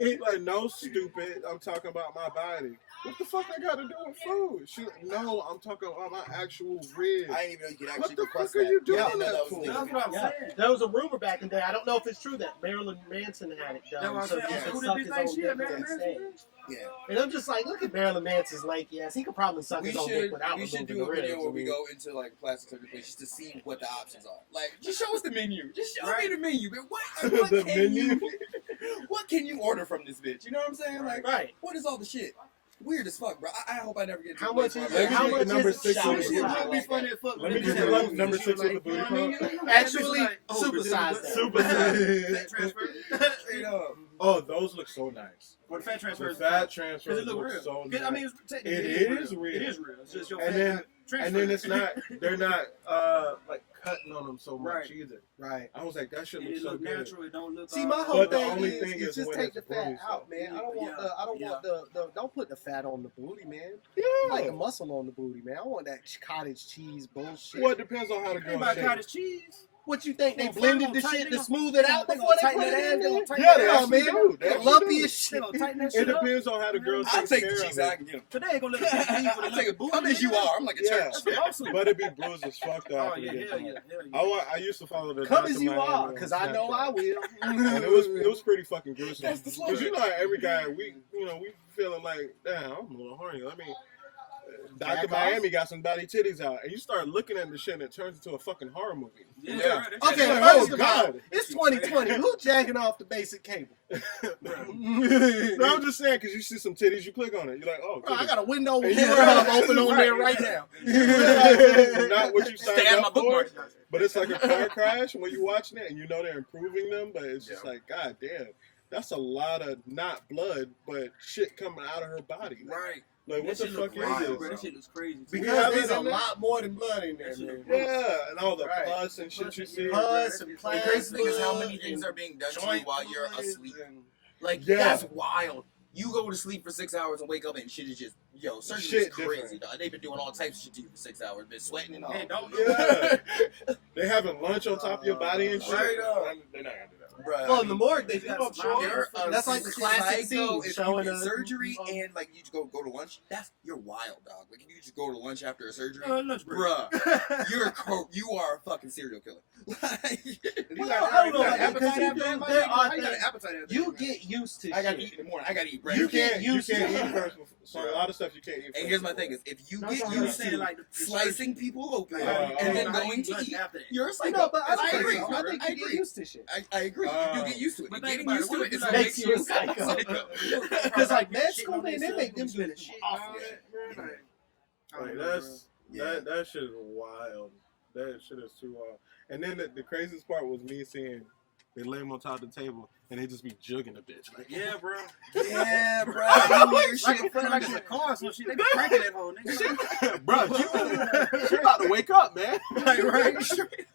Like, no, stupid. I'm talking about my body. What the fuck I got to do with food? She, no, I'm talking about my actual ribs. I didn't even know you could actually What the request fuck are that. you doing Yeah, I didn't know that that was for? legal. That's what I'm Yeah. saying. There was a rumor back in the day. I don't know if it's true that Marilyn Manson had it That's done. what I'm So saying. he I said, could who suck did his this thing? own She dick had Marilyn on Manson, stage. bitch? Yeah. And I'm just like, look at Marilyn Manson's lanky ass. He could probably suck We his own should dick without we should removing do a the ribs. video where I we mean, go into like plastic surgery place just to see what the options are. Like, just show us the menu. Just show me the menu. But what The can menu? you what can you order from this bitch? You know what I'm saying? Like, right. what is all the shit? Weird as fuck, bro. I hope I never get to How a place much is where it? I'm How like, me much get number is it? six Shout on it the out. It'd be funny as fuck. Let me when get they the said, number she 6 was with the booty like, pump. Actually, oh, supersize that. Super size. Fat transfer. straight up. Oh, those look so nice. Or the fat transfer. The fat transfer Because it look looks real. so 'Cause, nice. I mean, It it is real. It is real. It's just your And fat then- got transferred. And then it's not, they're not like cutting on them so much Right. either. Right. I was like, that shit It looks so look good. natural. It don't look. See, my whole But the thing only is, thing is is just when take it's the a fat booty out, man. I don't want Yeah. the, I don't Yeah. want the, don't put the fat on the booty, man. Yeah. Like a muscle on the booty, man. I want that cottage cheese bullshit. Well, it depends on how the Think girl about shapes. cottage cheese. What you think? They Well, blended first the gonna shit tighten to smooth it out They before they tighten put that it ass. in They gonna there? tighten Yeah, that they ass, actually man. do. They The actually lumpiest do. shit. They gonna tighten that It shit up. depends on how the girl I'll takes take care the of cheese it. I can get 'em. Today ain't gonna let the shit leave with a I'll take little it. Come as you are. I'm like a Yeah. church. That's what I'm saying. But it be bruised as fuck though. Oh after yeah, they get hell done. yeah, hell yeah. I used to follow the Come Dr. as you Miami are, on because I know Snapchat. I will. And it was pretty fucking gruesome. That's the Because you know how every guy we feeling like, damn, I'm a little horny. Let me. Dr. Back Miami got some body titties out, and you start looking at the shit, and it turns into a fucking horror movie. Yeah. Okay, Like, first oh, of all, God. it's 2020. Who jacking off the basic cable? No, I'm just saying, because you see some titties, you click on it. You're like, oh, Bro, I titties. got a window And you open on right. there right now. You realize this is not what you Stay signed out of my up for, bookmark. but it's like a car crash when you're watching it, and you know they're improving them, but it's just like, god damn, that's a lot of not blood, but shit coming out of her body. Right. Like, what the fuck is this? That shit looks crazy. Because there's a lot more than blood in there, man. Yeah, and all the Right. pus and shit you see. Pus and The plasma. crazy thing is how many things are being done to you joint while you're fluids asleep. and- Like, Yeah. that's wild. You go to sleep for 6 hours and wake up and shit is just, surgery is Shit crazy, different. dog. They've been doing all types of shit to you for 6 hours. Been sweating and all. Hey, don't Yeah. They having lunch on top of your body and shit. Right on. They're not gonna do that. Bruh, Well, in the morgue, they got do, some You're a That's like the classic psycho scene if showing you get us surgery and like you just go to lunch. You're wild, dog. Like if you just go to lunch after a surgery, lunch break. bruh, you are a fucking serial killer. Like, Well, I don't know about that, because Appetite you after do- that, there man. are I got an things- appetite after You that, man. get used to I gotta shit. eat in the morning. I gotta eat breakfast. You can't used to eat it. first. So a lot of stuff you can't eat. And here's my thing: is if you No, get I'm used saying, to like, the slicing people open Like, and then I going eat to lunch eat, after that. you're a psycho. No, but I I agree. think I I think you agree. get used to shit. I agree. You get used to it. But And think getting about it, used to what it if is you what like- makes you a psycho. Because like med school, man, they make them do Like, that shit is wild. That shit is too wild. And then the craziest part was me seeing they lay him on top of the table and they just be jugging the bitch. Like, Yeah, bro. Yeah, bro. Like in the car or some shit. They be cranking that whole nigga. bro, you about to wake up, man. Like, right?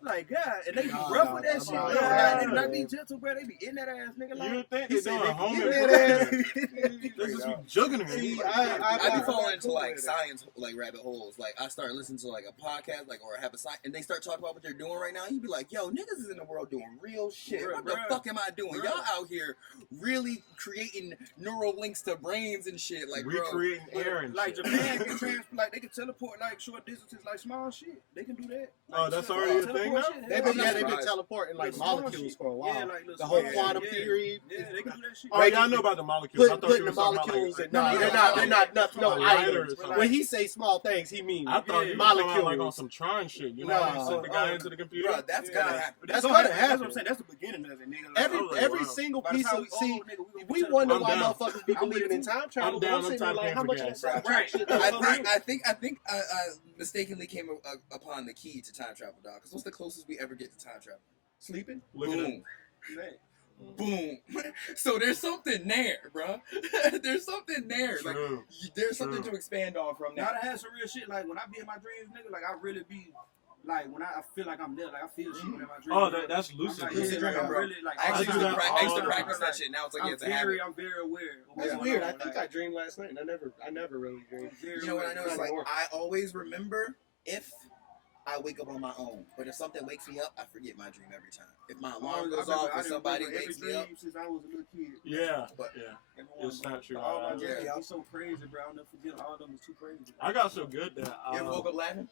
Like, God. And they be rough with that shit. nah, Yeah, they nah, not be gentle, bro. They be in that ass, nigga. You Like, would think He they said doing they home get improvement. that They just be jugging her. See, I be falling into like science like rabbit holes. Like I start listening to like a podcast, like or have a science, and they start talking about what they're doing right now. You be like, "Yo, niggas is in the world doing real shit. What the fuck am I doing? Y'all out here really creating neural links to brains and shit, like bro." Recreating air and like shit. Japan can like they can teleport like short distances, like small shit. They can do that. Oh, that's already a thing now? They've been teleporting like Little small molecules shit. for a while. Yeah, like little The whole small quantum shit. theory. Yeah, they can do that shit. Oh, yeah, I know about the molecules. I thought Putting you the was talking about, molecules like, in. No, they're not nothing. No lighter or items. something. When he say small things, he means I thought you were talking about like on some Tron shit. You know, No. how you send the guy into the computer. Bro, that's gonna happen. That's gonna gonna That's happen. what I'm saying. That's the beginning of it, nigga. Like, Every wow. single by the piece time of we see. old, nigga, we We gonna wonder I'm why down. motherfuckers be believing in time travel. I'm down. but I'm sitting there typing like, in how for much of gas. that Right. shit I think I mistakenly came upon the key to time travel, dog. Because what's the closest we ever get to time travel? Sleeping? Looking at Boom. Boom. So there's something there, bro. There's something there. Like True. there's something True. to expand on from Now that. I had some real shit. Like when I be in my dreams, nigga, like I really be like when I feel like I'm there, like I feel shit in my dreams. Oh, that's lucid. I'm like, Lucid yeah, like, dreaming, I'm bro. really like I actually do used to that I used all to the practice time. that shit. Now it's like I'm it's a habit. very aware. of what's That's going weird. on, I think I dreamed last night, and I never really dreamed. You know what I know? It's like I always remember if I wake up on my own. But if something wakes me up, I forget my dream every time. If my alarm goes off or somebody wakes me up. Since I was a little kid. Yeah, But yeah. Everyone, It's not true. All my I- dreams, I'm so crazy, bro. I'll never forget all of them. It's too crazy. I got so good that You ever woke up laughing?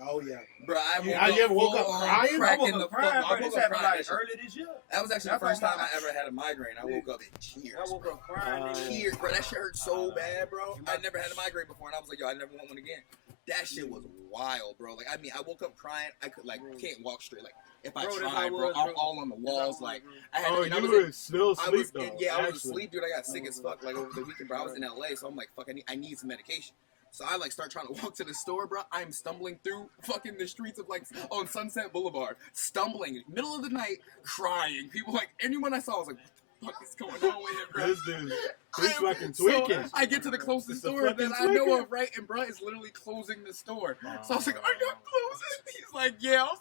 Oh yeah. Bro, I woke You up ever woke up full on crying? cracking I the woke up crying, fuck. bro. I This woke up happened crying. like early this year. That was actually the first time I ever had a migraine. I woke up in tears. I woke up crying, nigga. Tears, bro. That shit hurt so bad, bro. I never had a migraine before, and I was like, yo, I never want one again. That shit was wild, bro. Like, I mean, I woke up crying. I could can't walk straight. Like, if I Bro, that's tried, how I bro, was, I'm bro. all on the walls. Like, I had. Oh, and I you was were in- still I asleep was, though. yeah, I was actually. asleep, dude. I got sick as fuck, like over the weekend, bro. I was in LA, so I'm like, fuck, I need some medication. So I like start trying to walk to the store, bro. I'm stumbling through fucking the streets of like on Sunset Boulevard, stumbling, middle of the night, crying. People like anyone I saw was like, what the fuck is going on with him, bro? This dude, he's I am fucking so- tweaking. I get to the closest It's a store that fucking I know tweaker. of, right? And bro is literally closing the store. So I was like, are you closing? He's like, yeah. I was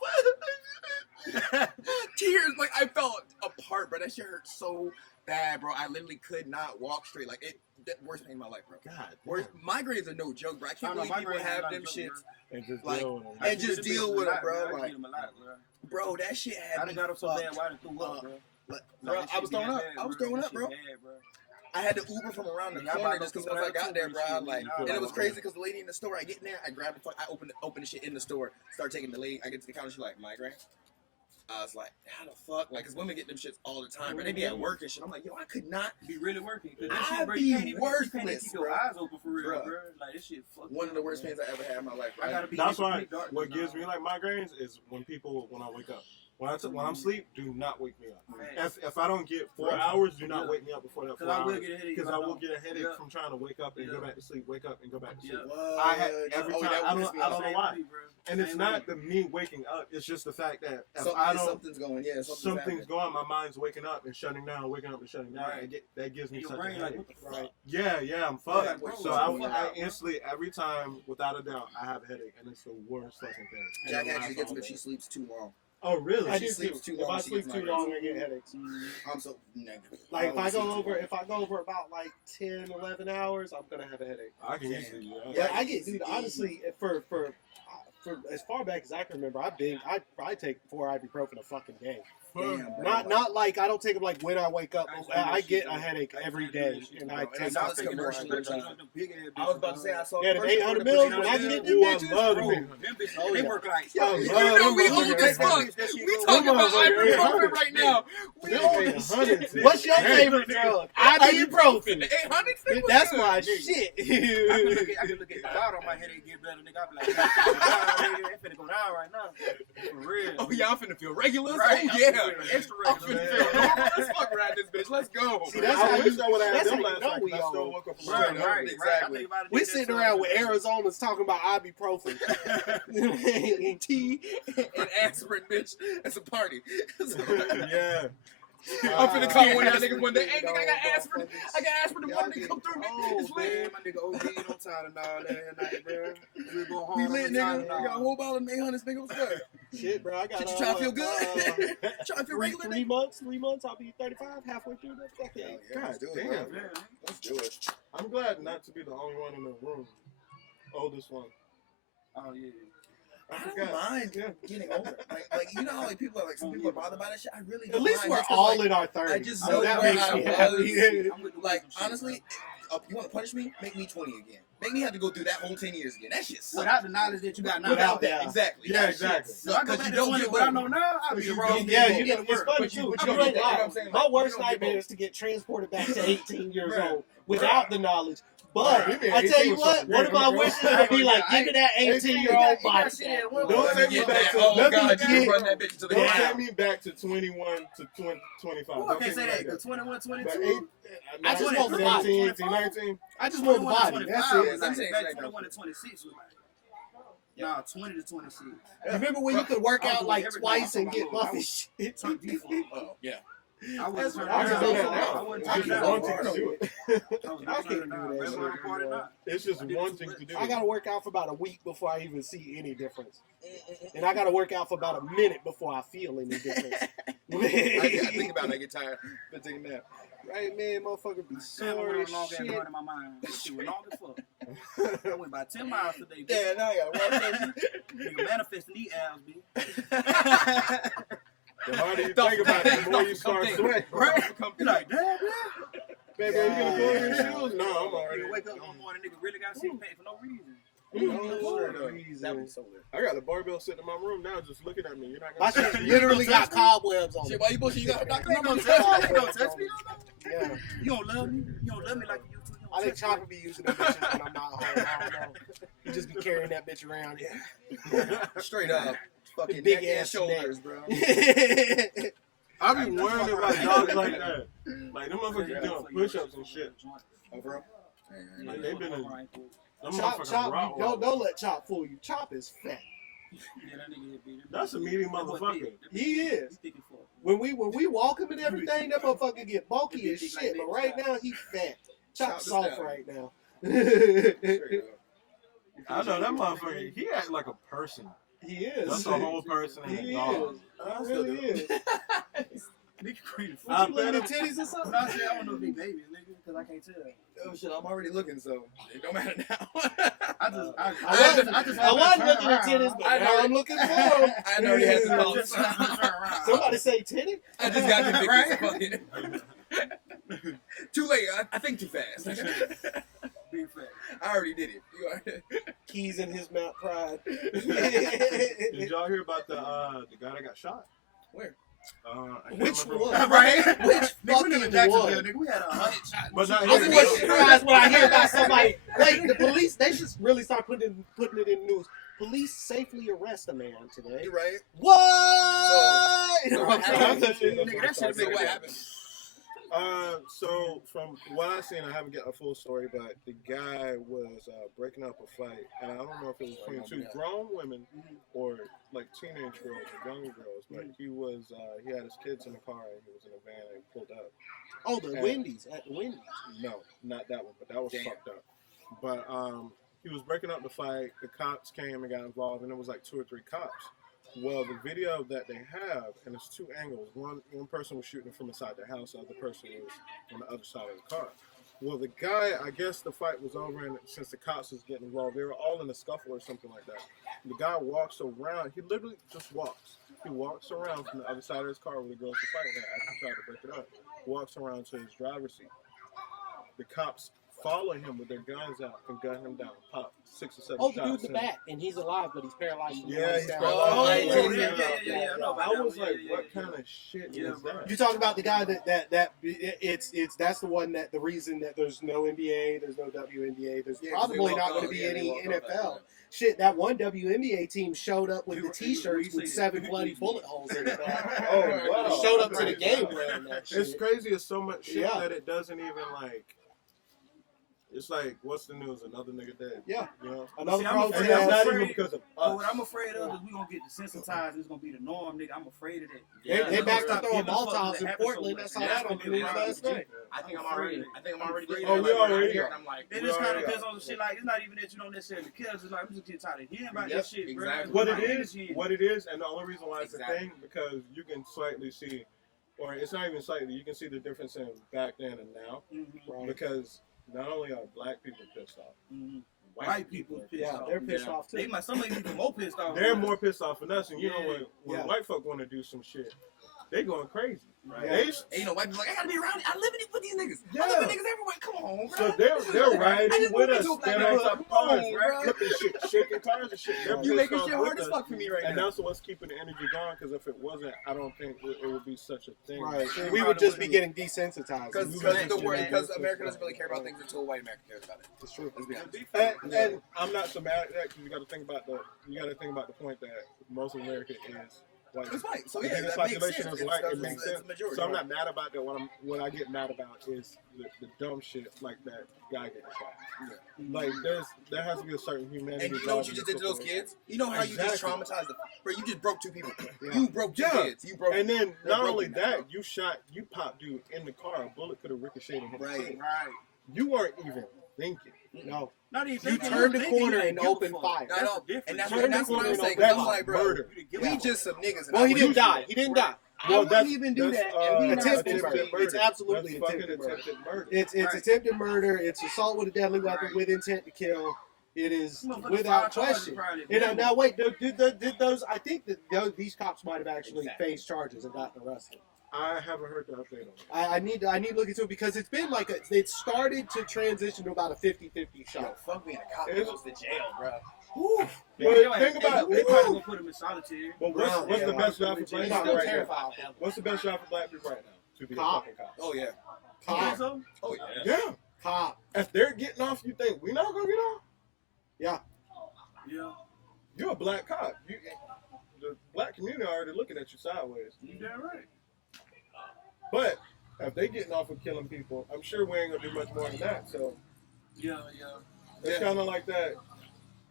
like, tears. Like I felt apart, bro. That shit hurt so bad, bro. I literally could not walk straight. Like the worst pain in my life, bro. God. Migraines are no joke, bro. I can't believe people migraines have are them not a shits. joke, And just Like, deal with them. and just deal with them, bro. Like, bro, that shit I had done me got up so fucked bad, why I done threw up, bro. Bro, I was throwing up. I was throwing up, bro. I had to Uber from around the Yeah, corner I just because bought once I those got there, bro, I like, Yeah, and it was yeah. crazy because the lady in the store, I get in there, I grab the fuck, I open the shit in the store, start taking the lady, I get to the counter, she's like, migraine. I was like, how the fuck? Like, cause women get them shits all the time, but they be at work and shit. I'm like, yo, I could not Be really working. I'd Bro, be you can't even worthless, keep your bro. eyes open for real, Bro. bro. Like, this shit fucked one of the up, worst bro. pains I ever had in my life, bro. I gotta be That's in the why complete darkness what gives now. me like migraines is when I wake up. When I'm asleep, do not wake me up. If I don't get 4 hours, do not wake me up before that 4 Because I will hours. get a headache. Because I will get a headache Yeah. from trying to wake up and go Yeah. back to sleep, wake up and go back to sleep. Yeah. What? I had every Oh, time. that I pisses me don't off. know why. Same with me, bro. And it's Same not with the me waking up. It's just the fact that if Something- I don't, something's going, yeah, something's happening. going. My mind's waking up and shutting down, waking up and shutting down. Right. That gives me Your such a brain like, headache. what the fuck? Yeah, I'm fucked. Yeah, bro, so I instantly, every time, without a doubt, I have a headache, and it's the worst fucking thing. And Jack it actually lasts gets all me if day. she sleeps too long. Oh, really? If she sleeps too long, If I she sleep gets too migraines. long, I get headaches. I'm so negative. Like if I sleep go too over, long. if I go over about like 10, 11 hours, I'm gonna have a headache. I can Damn. easily do that. Yeah, I get, dude. Honestly, for as far back as I can remember, I probably take 4 ibuprofen a fucking day. Damn, bro. Not like I don't take them like when I wake up. I get a headache every day, and I bro. take And I was them. commercial. I was about to say I saw Yeah, the commercial 800 for mils. the When I get them Ooh, I bitches, love bro. them. Oh, They yeah. work like Yo, You know we old as fuck. We talking about ibuprofen right now. We old as shit. What's your favorite drug? Ibuprofen. The 800 That's my shit. I can look at the bottom, my headache get better, nigga. I be like, it finna go down right now. For real. Oh yeah, I'm finna feel regular. Right? Oh yeah. Extra I'm regular. finna feel normal. Let's fuck around this bitch. Let's go. See, that's I how wish you. I would have had That's them how you last know night. we 'cause I still old. woke up from Right, sleep. right, Exactly. We sitting around with Arizonans talking about ibuprofen. Tea and aspirin, bitch. It's a party. Yeah. I'm finna call one of y'all niggas one day. Hey, nigga, I got aspirin. I got aspirin. The one nigga come through me. It's lit. Man, my nigga OD on time and all that night, bro. We go home. We lit, nigga. on We time got a whole bottle of 800, nigga. What's good? Shit, bro. I got. Shit, you trying to feel good? Trying to feel regular, Three nigga? months. 3 months. I'll be 35, halfway through the decade. Yeah, let's do it, damn. bro. Yeah. Let's do it. I'm glad not to be the only one in the room. Oldest one. Oh, yeah. I don't mind getting older. Like you know how like people are like some people are bothered by that shit. I really don't At least mind we're just 'cause, all like, in our 30s. I just So know that where makes I me was. happy. I'm with the Like wisdom shit, honestly, you want to punish me? Make me 20 again. Make me have to go through that whole 10 years again. That shit bro. sucks. Without the knowledge that you got now. Without that, yeah. exactly. Yeah, That exactly. shit So I sucks go because back you to don't 20, get what I older. know now, I'll be the wrong Yeah, nigga. you know, it's funny But too. you But don't you ain't get- you know what I'm lying. saying? My Like, worst you don't get nightmare is to get transported back to 18 years Right. old without the knowledge. But Right. I tell you what, one of my wishes would be like, give me that 18-year-old body. Don't take me back to Oh nothing God, to you get- run that bitch to the Don't Yeah. take me back to 21 to 25. Who I Don't can't take say me that? back The 21, there. 22. I just want the body. 17, 18, 19. I just want the body. That's it. I'm saying Back like 21 to 26 was like, nah, 20 to 26. You remember when you could work I'll out do like everything. twice and get I buff was- and shit? Turn default. Oh yeah. I wasn't turning I can do that down. now. I wasn't I turning just down. wanting to do it. I was I not can't turning do down. that That's shit, why I'm part of that. It's just wanting to do I it. gotta work out for about a week before I even see any difference, and I gotta work out for about a minute before I feel any difference. I think about it. I get tired. Been taking a nap. Right, man, motherfucker be Damn, I sore went as on long ass shit. run in my mind. This shit was long as fuck. I went about 10 miles today. bitch. Yeah, now I gotta walk that Nigga manifesting these abs, bitch. The harder you think about it, the more you start sweating. Right? You like, damn, yeah. Baby, are you gonna pull your shoes? No, I'm already. Nigga wake up one morning, nigga really got six pack for no reason. That was so lit. I got a barbell sitting in my room now, just looking at me. You're not My gonna. shit literally got cobwebs on Shit, it. why you bullshit? You got a doctor? You don't touch me. You don't touch me. Yeah, You don't love me. You don't love me like you used to. You I don't think touch me. Chopper be using them bitches when I'm not home. I don't know. He just be carrying that bitch around. Straight up. Fucking Big neck and ass shoulders, bro. Yeah. I be worrying about dogs like that. Like them motherfuckers doing push-ups and shit. Oh, bro. Like they been in. Them Chop, motherfuckers raw. don't let Chop fool you. Chop is fat. Yeah, that nigga hit me. That's a meaty motherfucker. He is. He thick as fuck. When we walk him and everything, that motherfucker get bulky as shit. But right now he fat. Chop's soft right now. Straight up. I know that motherfucker. He act like a person. He is. That's a whole person and He a dog. is. He really is. Nigga created food. I You looking bet at titties or something? No, I said I don't know if they babies, nigga, because I can't tell. Oh shit, I'm already looking, so it don't matter now. I wasn't looking at titties, but now I'm looking for them. I know he has the thoughts. Somebody say titty? I just got convicted. Too late. I think too fast. Being fair. I already did it. You already... Keys in his mouth, pride. Did y'all hear about the guy that got shot? Where? I can't Which remember. one? Right? Which Nigga, we live in fucking Jacksonville, one? nigga. We had 100 shots. But not I'm him. more surprised when I hear about somebody. Like the police, they should really start putting it in the news. Police safely arrest a man today. You right? What? So what happened? Nigga, that shit So what happened? So from what I've seen, I haven't got a full story, but the guy was breaking up a fight, and I don't know if it was between two grown women or like teenage girls or younger girls, but he had his kids in the car and he was in a van and pulled up. Oh, the Wendy's at the Wendy's. No, not that one, but that was Damn. fucked up. But he was breaking up the fight. The cops came and got involved, and it was like 2 or 3 cops. Well, the video that they have, and it's 2 angles. One person was shooting from inside the house, the other person was on the other side of the car. Well, the guy, I guess the fight was over, and since the cops was getting involved, they were all in a scuffle or something like that. The guy walks around. He literally just walks. He walks around from the other side of his car where the girls were fighting at after he tried to break it up. Walks around to his driver's seat. The cops follow him with their guns out and gun him down. Pop 6 or 7 Oh, the shots. dude in the back, and he's alive, but he's paralyzed. From the Yeah, waist he's down. paralyzed. Yeah. I know about I that was one. like, Yeah, what yeah, kind of shit Yeah, is bro. that? You talking about the guy that it's that's the one that the reason that there's no NBA, there's no WNBA, there's probably not going to be any NFL. Shit, that one WNBA team showed up with the T-shirts with 7 bloody bullet holes in it. Oh, wow. They showed up to the game wearing that shit. It's crazy. It's so much shit Yeah. that it doesn't even like. It's like, what's the news? Another nigga dead. Yeah. You know? Another See, I'm protest. And afraid- it's not afraid- even because of But us. what I'm afraid of is we gonna get desensitized. It's gonna be the norm, nigga. I'm afraid of that. They back to Stop throwing giving a fuck Molotovs that in happens so Portland. much. That's how that on the news last night. I think I'm already getting Oh, we already here, are. and I'm like, It We just kind already of depends are. on the shit. Like, it's not even that you don't necessarily care. It's like, I'm just getting tired of hearing about Yep, this shit, bro. exactly. What it is, and the only reason why it's a Exactly. thing, because you can slightly see, or it's not even slightly, you can see the difference in back then and now, because not only are black people pissed off, White people pissed Yeah, off. they're pissed off too. They might, some of them even more pissed off. they're more pissed off than us, and you know Yeah. when Yeah. white folk want to do some shit, they going crazy. Right. They, and you know, white people like, I gotta be around. I live with these niggas. Yeah. I live with niggas everywhere. Come on, bro. so they're riding I just with moved us, into a black standing on neighborhood. top of cars, Come on, bro. flipping shit, shaking cars and shit. They're You pissed making off shit hard with as us. fuck for me right And now. that's what's keeping the energy going, because if it wasn't, I don't think it would be such a thing. Right. Shit, We probably would just be wouldn't. getting desensitized. Because America doesn't really care about things until white America cares about it. It's true. Let's be honest. And I'm not so mad at that, because you got to think about the point that most of America is white. It's white, so The yeah, biggest that makes population sense. is white. It's- It makes it's sense. the majority, So I'm right. not mad about that. What I get mad about is the dumb shit like that guy getting shot. Like there has to be a certain humanity. And you know what you just did to those kids? You know how you just Exactly. traumatized them? Bro, you just broke 2 people. Yeah. You broke 2 Yeah. kids. You broke. And then They're not only broken now. that, you popped dude in the car. A bullet could have ricocheted and hit his Right. head. Right. You weren't even thinking. No. Not even You thinking, turned the thinking, corner you and ain't give a opened fuck. fire. Not That's all- the difference. and that's Turn what the I'm corner saying. and Because I'm open like, bro, murder. we just some niggas. and Well, he I didn't would- die. He didn't die. I wouldn't even do that. And we not attempted supposed murder. to be. It's absolutely That's fucking attempted murder. attempted murder. It's Right. attempted murder. It's assault with a deadly weapon Right. with intent to kill. It is Motherfucker, without 5 charges question. probably. And now wait, did those? I think that these cops might have actually Exactly. faced charges and gotten arrested. I haven't heard the update on it. I need to look into it because it's been like it started to transition to about a 50-50 Yo, shot. fuck being a cop that It's- goes to jail, bro. But They think about they it. probably gonna put him in solitary. But what's the best job for black He's people still right now? terrified. What's the best job for black people right now? To be Cop. a fucking cop. Oh, yeah. You think Cop, so? Oh, yeah. Yeah. cop. If they're getting off, you think we're not gonna get off? Yeah. You're a black cop. The black community already looking at you sideways. You damn right. But if they getting off of killing people, I'm sure we ain't gonna do much more than that. So Yeah. it's kind of like that.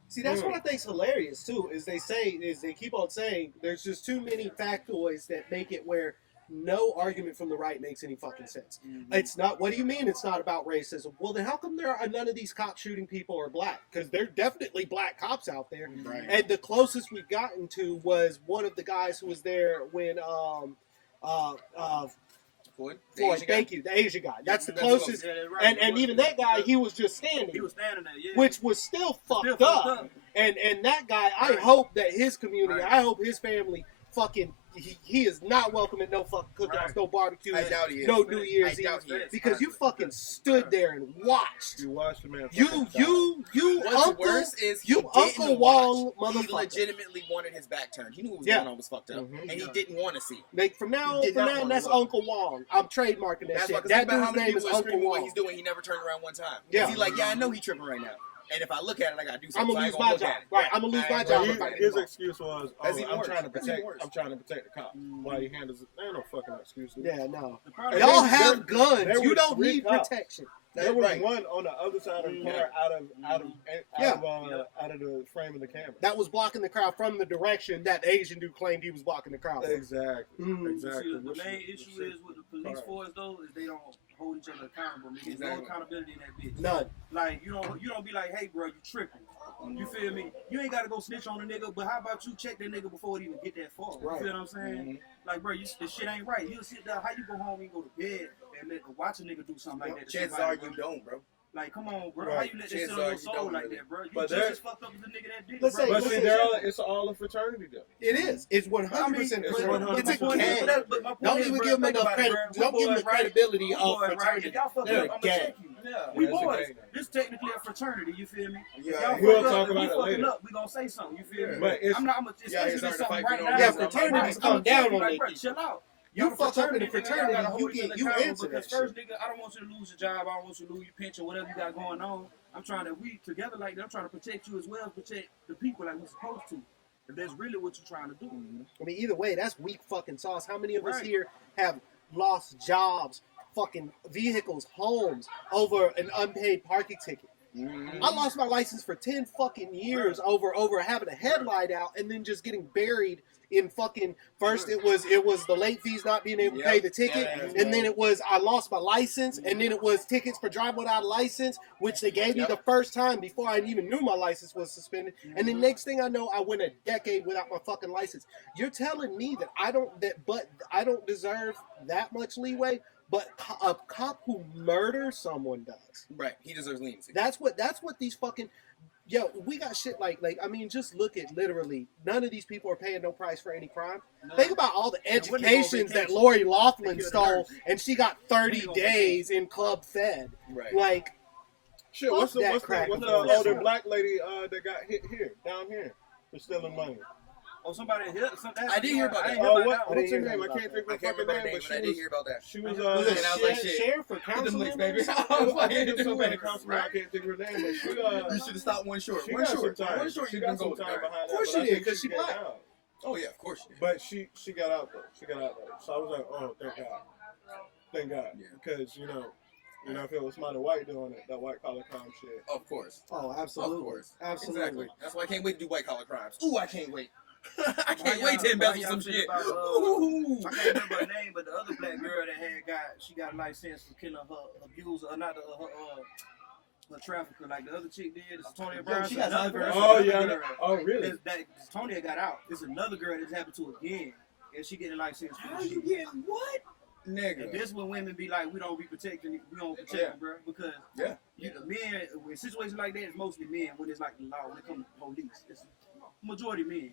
See, that's what I think's hilarious too. Is they keep on saying there's just too many factoids that make it where no argument from the right makes any fucking sense. It's not. What do you mean it's not about racism? Well, then how come none of these cops shooting people are black? Because there's definitely black cops out there. Right. And the closest we've gotten to was one of the guys who was there when Floyd? Floyd, thank you, the Asian guy. That's the That's closest. Yeah, that's right. And even that guy, he was just standing. He was standing there, yeah. Which was still fucked Still fucked up. up. And that guy, I Right. hope that his community, Right. I hope his family fucking, he is not welcome at no fucking cookouts, Right. no barbecues, I doubt he is. no New Year's I doubt Eve. he is. Because you fucking stood there and watched. You watched the man. You What's Uncle, worse is he you didn't Uncle Wong watch. He motherfucker. legitimately wanted his back turned. He knew what was Yeah. going on was fucked up, Mhm. and he didn't want to see. Like from now He did not on, wanna that's look. Uncle Wong. I'm trademarking that That's why, shit. 'cause That think about how dude's many name is people are Uncle screaming what Wong. he's doing. He never turned around one time. Yeah. He's like, yeah, I know he's tripping right now, and if I look at it, I gotta do I'm something. gonna so I lose ain't my gonna look job. at it. Right, Yeah. I'm gonna lose I my ain't job gonna if look I at get His it. excuse was, That's even I'm worse. trying to That's protect. even worse. I'm trying to protect the cop. While he handles it, there ain't no fucking excuses. Yeah, no. The problem Y'all is- have guns. there You were don't three need cops. protection. There was Right. one on the other side of the car, out of the frame of the camera. That was blocking the crowd from the direction that the Asian dude claimed he was blocking the crowd from. Exactly. Mm. Exactly. See, the What main you- issue is with the police force though is they don't hold each other accountable. There's no Exactly. accountability in that bitch. None. Like you don't be like, hey bro, you tripping. You feel me? You ain't gotta go snitch on a nigga, but how about you check that nigga before it even get that far? Right. You feel what I'm saying? Like bro, this shit ain't right. You'll sit there, how you go home and go to bed and watch a nigga do something like that? to Chances somebody, are you bro? don't, bro. Like, come on, bro. Right. How you let that sit Chances on are your you soul don't like really. that, bro? You But just there- as fucked up as the nigga that did Let's it, bro. say- But let's see, say- it's all a fraternity though. It is. It's 100%. It's It's a 100%. gang. But my point Don't is, even bro, give them think enough about it, credit. bro. We Don't give them the boys, right? credibility We of boys, right? fraternity. If y'all fuck They're up, a I'ma gang. check you. Yeah. We it's a boys. gang. This technically a fraternity. You feel me? If Yeah. y'all We'll fuck up, talk if about we it fucking later. up, we gonna say something. You feel me? But it's- I'm not. Yeah, Especially it's if hard to something fight right for now. no Yeah, reason. fraternities I'ma come tell down you, on like, that bro, shit. chill out. You Y'all fuck up in the nigga, y'all fraternity, gotta hold you each get other you accountable into because that first, shit. nigga, I don't want you to lose your job. I don't want you to lose your pension, whatever you got going on. I'm trying to, we together like that. I'm trying to protect you as well as protect the people like we're supposed to. If that's really what you're trying to do. I mean, either way, that's weak fucking sauce. How many of us Right. here have lost jobs, fucking vehicles, homes over an unpaid parking ticket? Mhm. I lost my license for 10 fucking years over having a headlight out and then just getting buried in fucking first it was the late fees not being able to pay the ticket, and then it was I lost my license, and then it was tickets for driving without a license, which they gave me the first time before I even knew my license was suspended. And then next thing I know, I went a decade without my fucking license. You're telling me that I don't deserve that much leeway, but a cop who murders someone does. Right. He deserves leniency. That's what these fucking we got shit like I mean, just look at literally none of these people are paying no price for any crime. Think about all the And when they go educations that vacation, Lori they Laughlin kill the stole, nurse. and she got When 30 they go days in club fed. Right. Like, Shit, Fuck what's that the crack. older black lady that got hit here, down here, for stealing money? Oh, somebody hit. I did hear about that. I ain't hear about What, that one. what's her hear name? I about can't that. think I of can't her remember her name, name, but but I did hear about that. she was And I was like, shit. sheriff or Hit them council licks, member? baby. I think it was some kind of councilman. I can't think of her name, but she You should have stopped one short. she One got some short. time. One short. She You got can some go. time behind Of course that, but she I did, think 'cause she got black. out. Oh yeah, of course. But she got out though. She got out though. So I was like, oh, thank God, Yeah. because if it was somebody white doing it, that white collar crime shit. Of course. Oh, Of absolutely. course. Absolutely. Exactly. That's why I can't wait to do white collar crimes. Ooh, I can't wait. I can't Why wait to y'all- embezzle why some y'all shit. think about, Ooh. I can't remember her name, but the other black girl that she got a license for killing her abuser, not her trafficker, like the other chick did. It's Tonya Brown. she got another time for girl. that. Oh It's yeah. another girl. Oh really? Tonya got out. It's another girl that's happened to again, and she getting license for How the you shit. getting what? Nigga. And this when women be like, we don't protect them, bro, because Yeah. the men, in situations like that, it's mostly men when it's like the law, when it comes to police. It's majority men.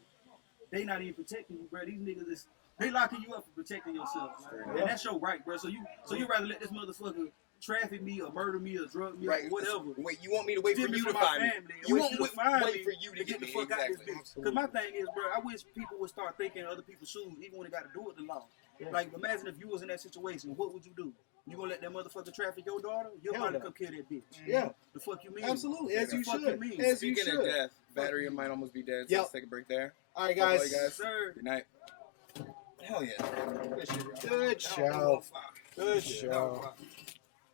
They not even protecting you, bro. These niggas they locking you up for protecting yourself, man. And that's your right, bro. So you rather let this motherfucker traffic me or murder me or drug me or whatever. Wait, you want me to wait for Steal me you to from my find me? family, You wait won't for you to find wait me for you to get the me. fuck out this Exactly. bitch. Because my thing is, bro, I wish people would start thinking other people's shoes, even when it got to do with the law. Yeah. Like, imagine if you was in that situation, what would you do? You gonna let that motherfucker traffic your daughter? You'll Hell probably no. come kill that bitch. Yeah, The fuck you mean? absolutely. As The you fuck should. mean? As you Speaking should. of death, battery might almost be dead, so Yep. let's take a break there. All right, Love all guys. you guys. Sir. Good night. Hell yeah. Good shit, y'all. Good show.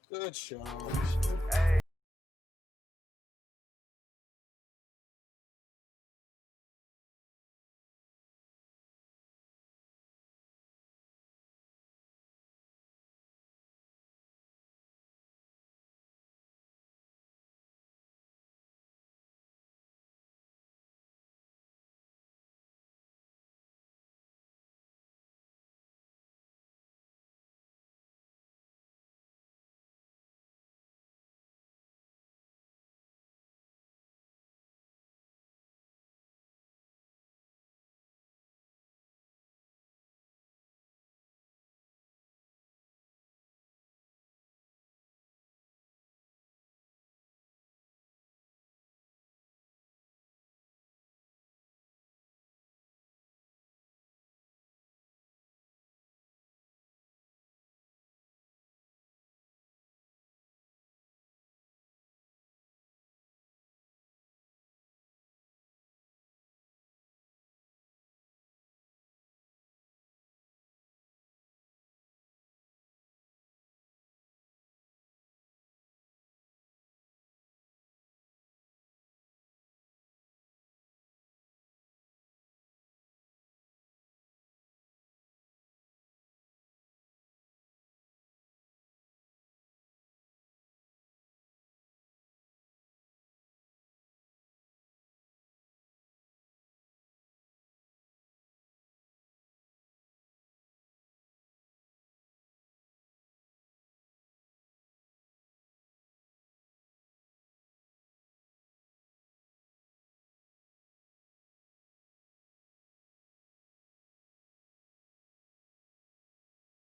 Good show. Good show. Hey.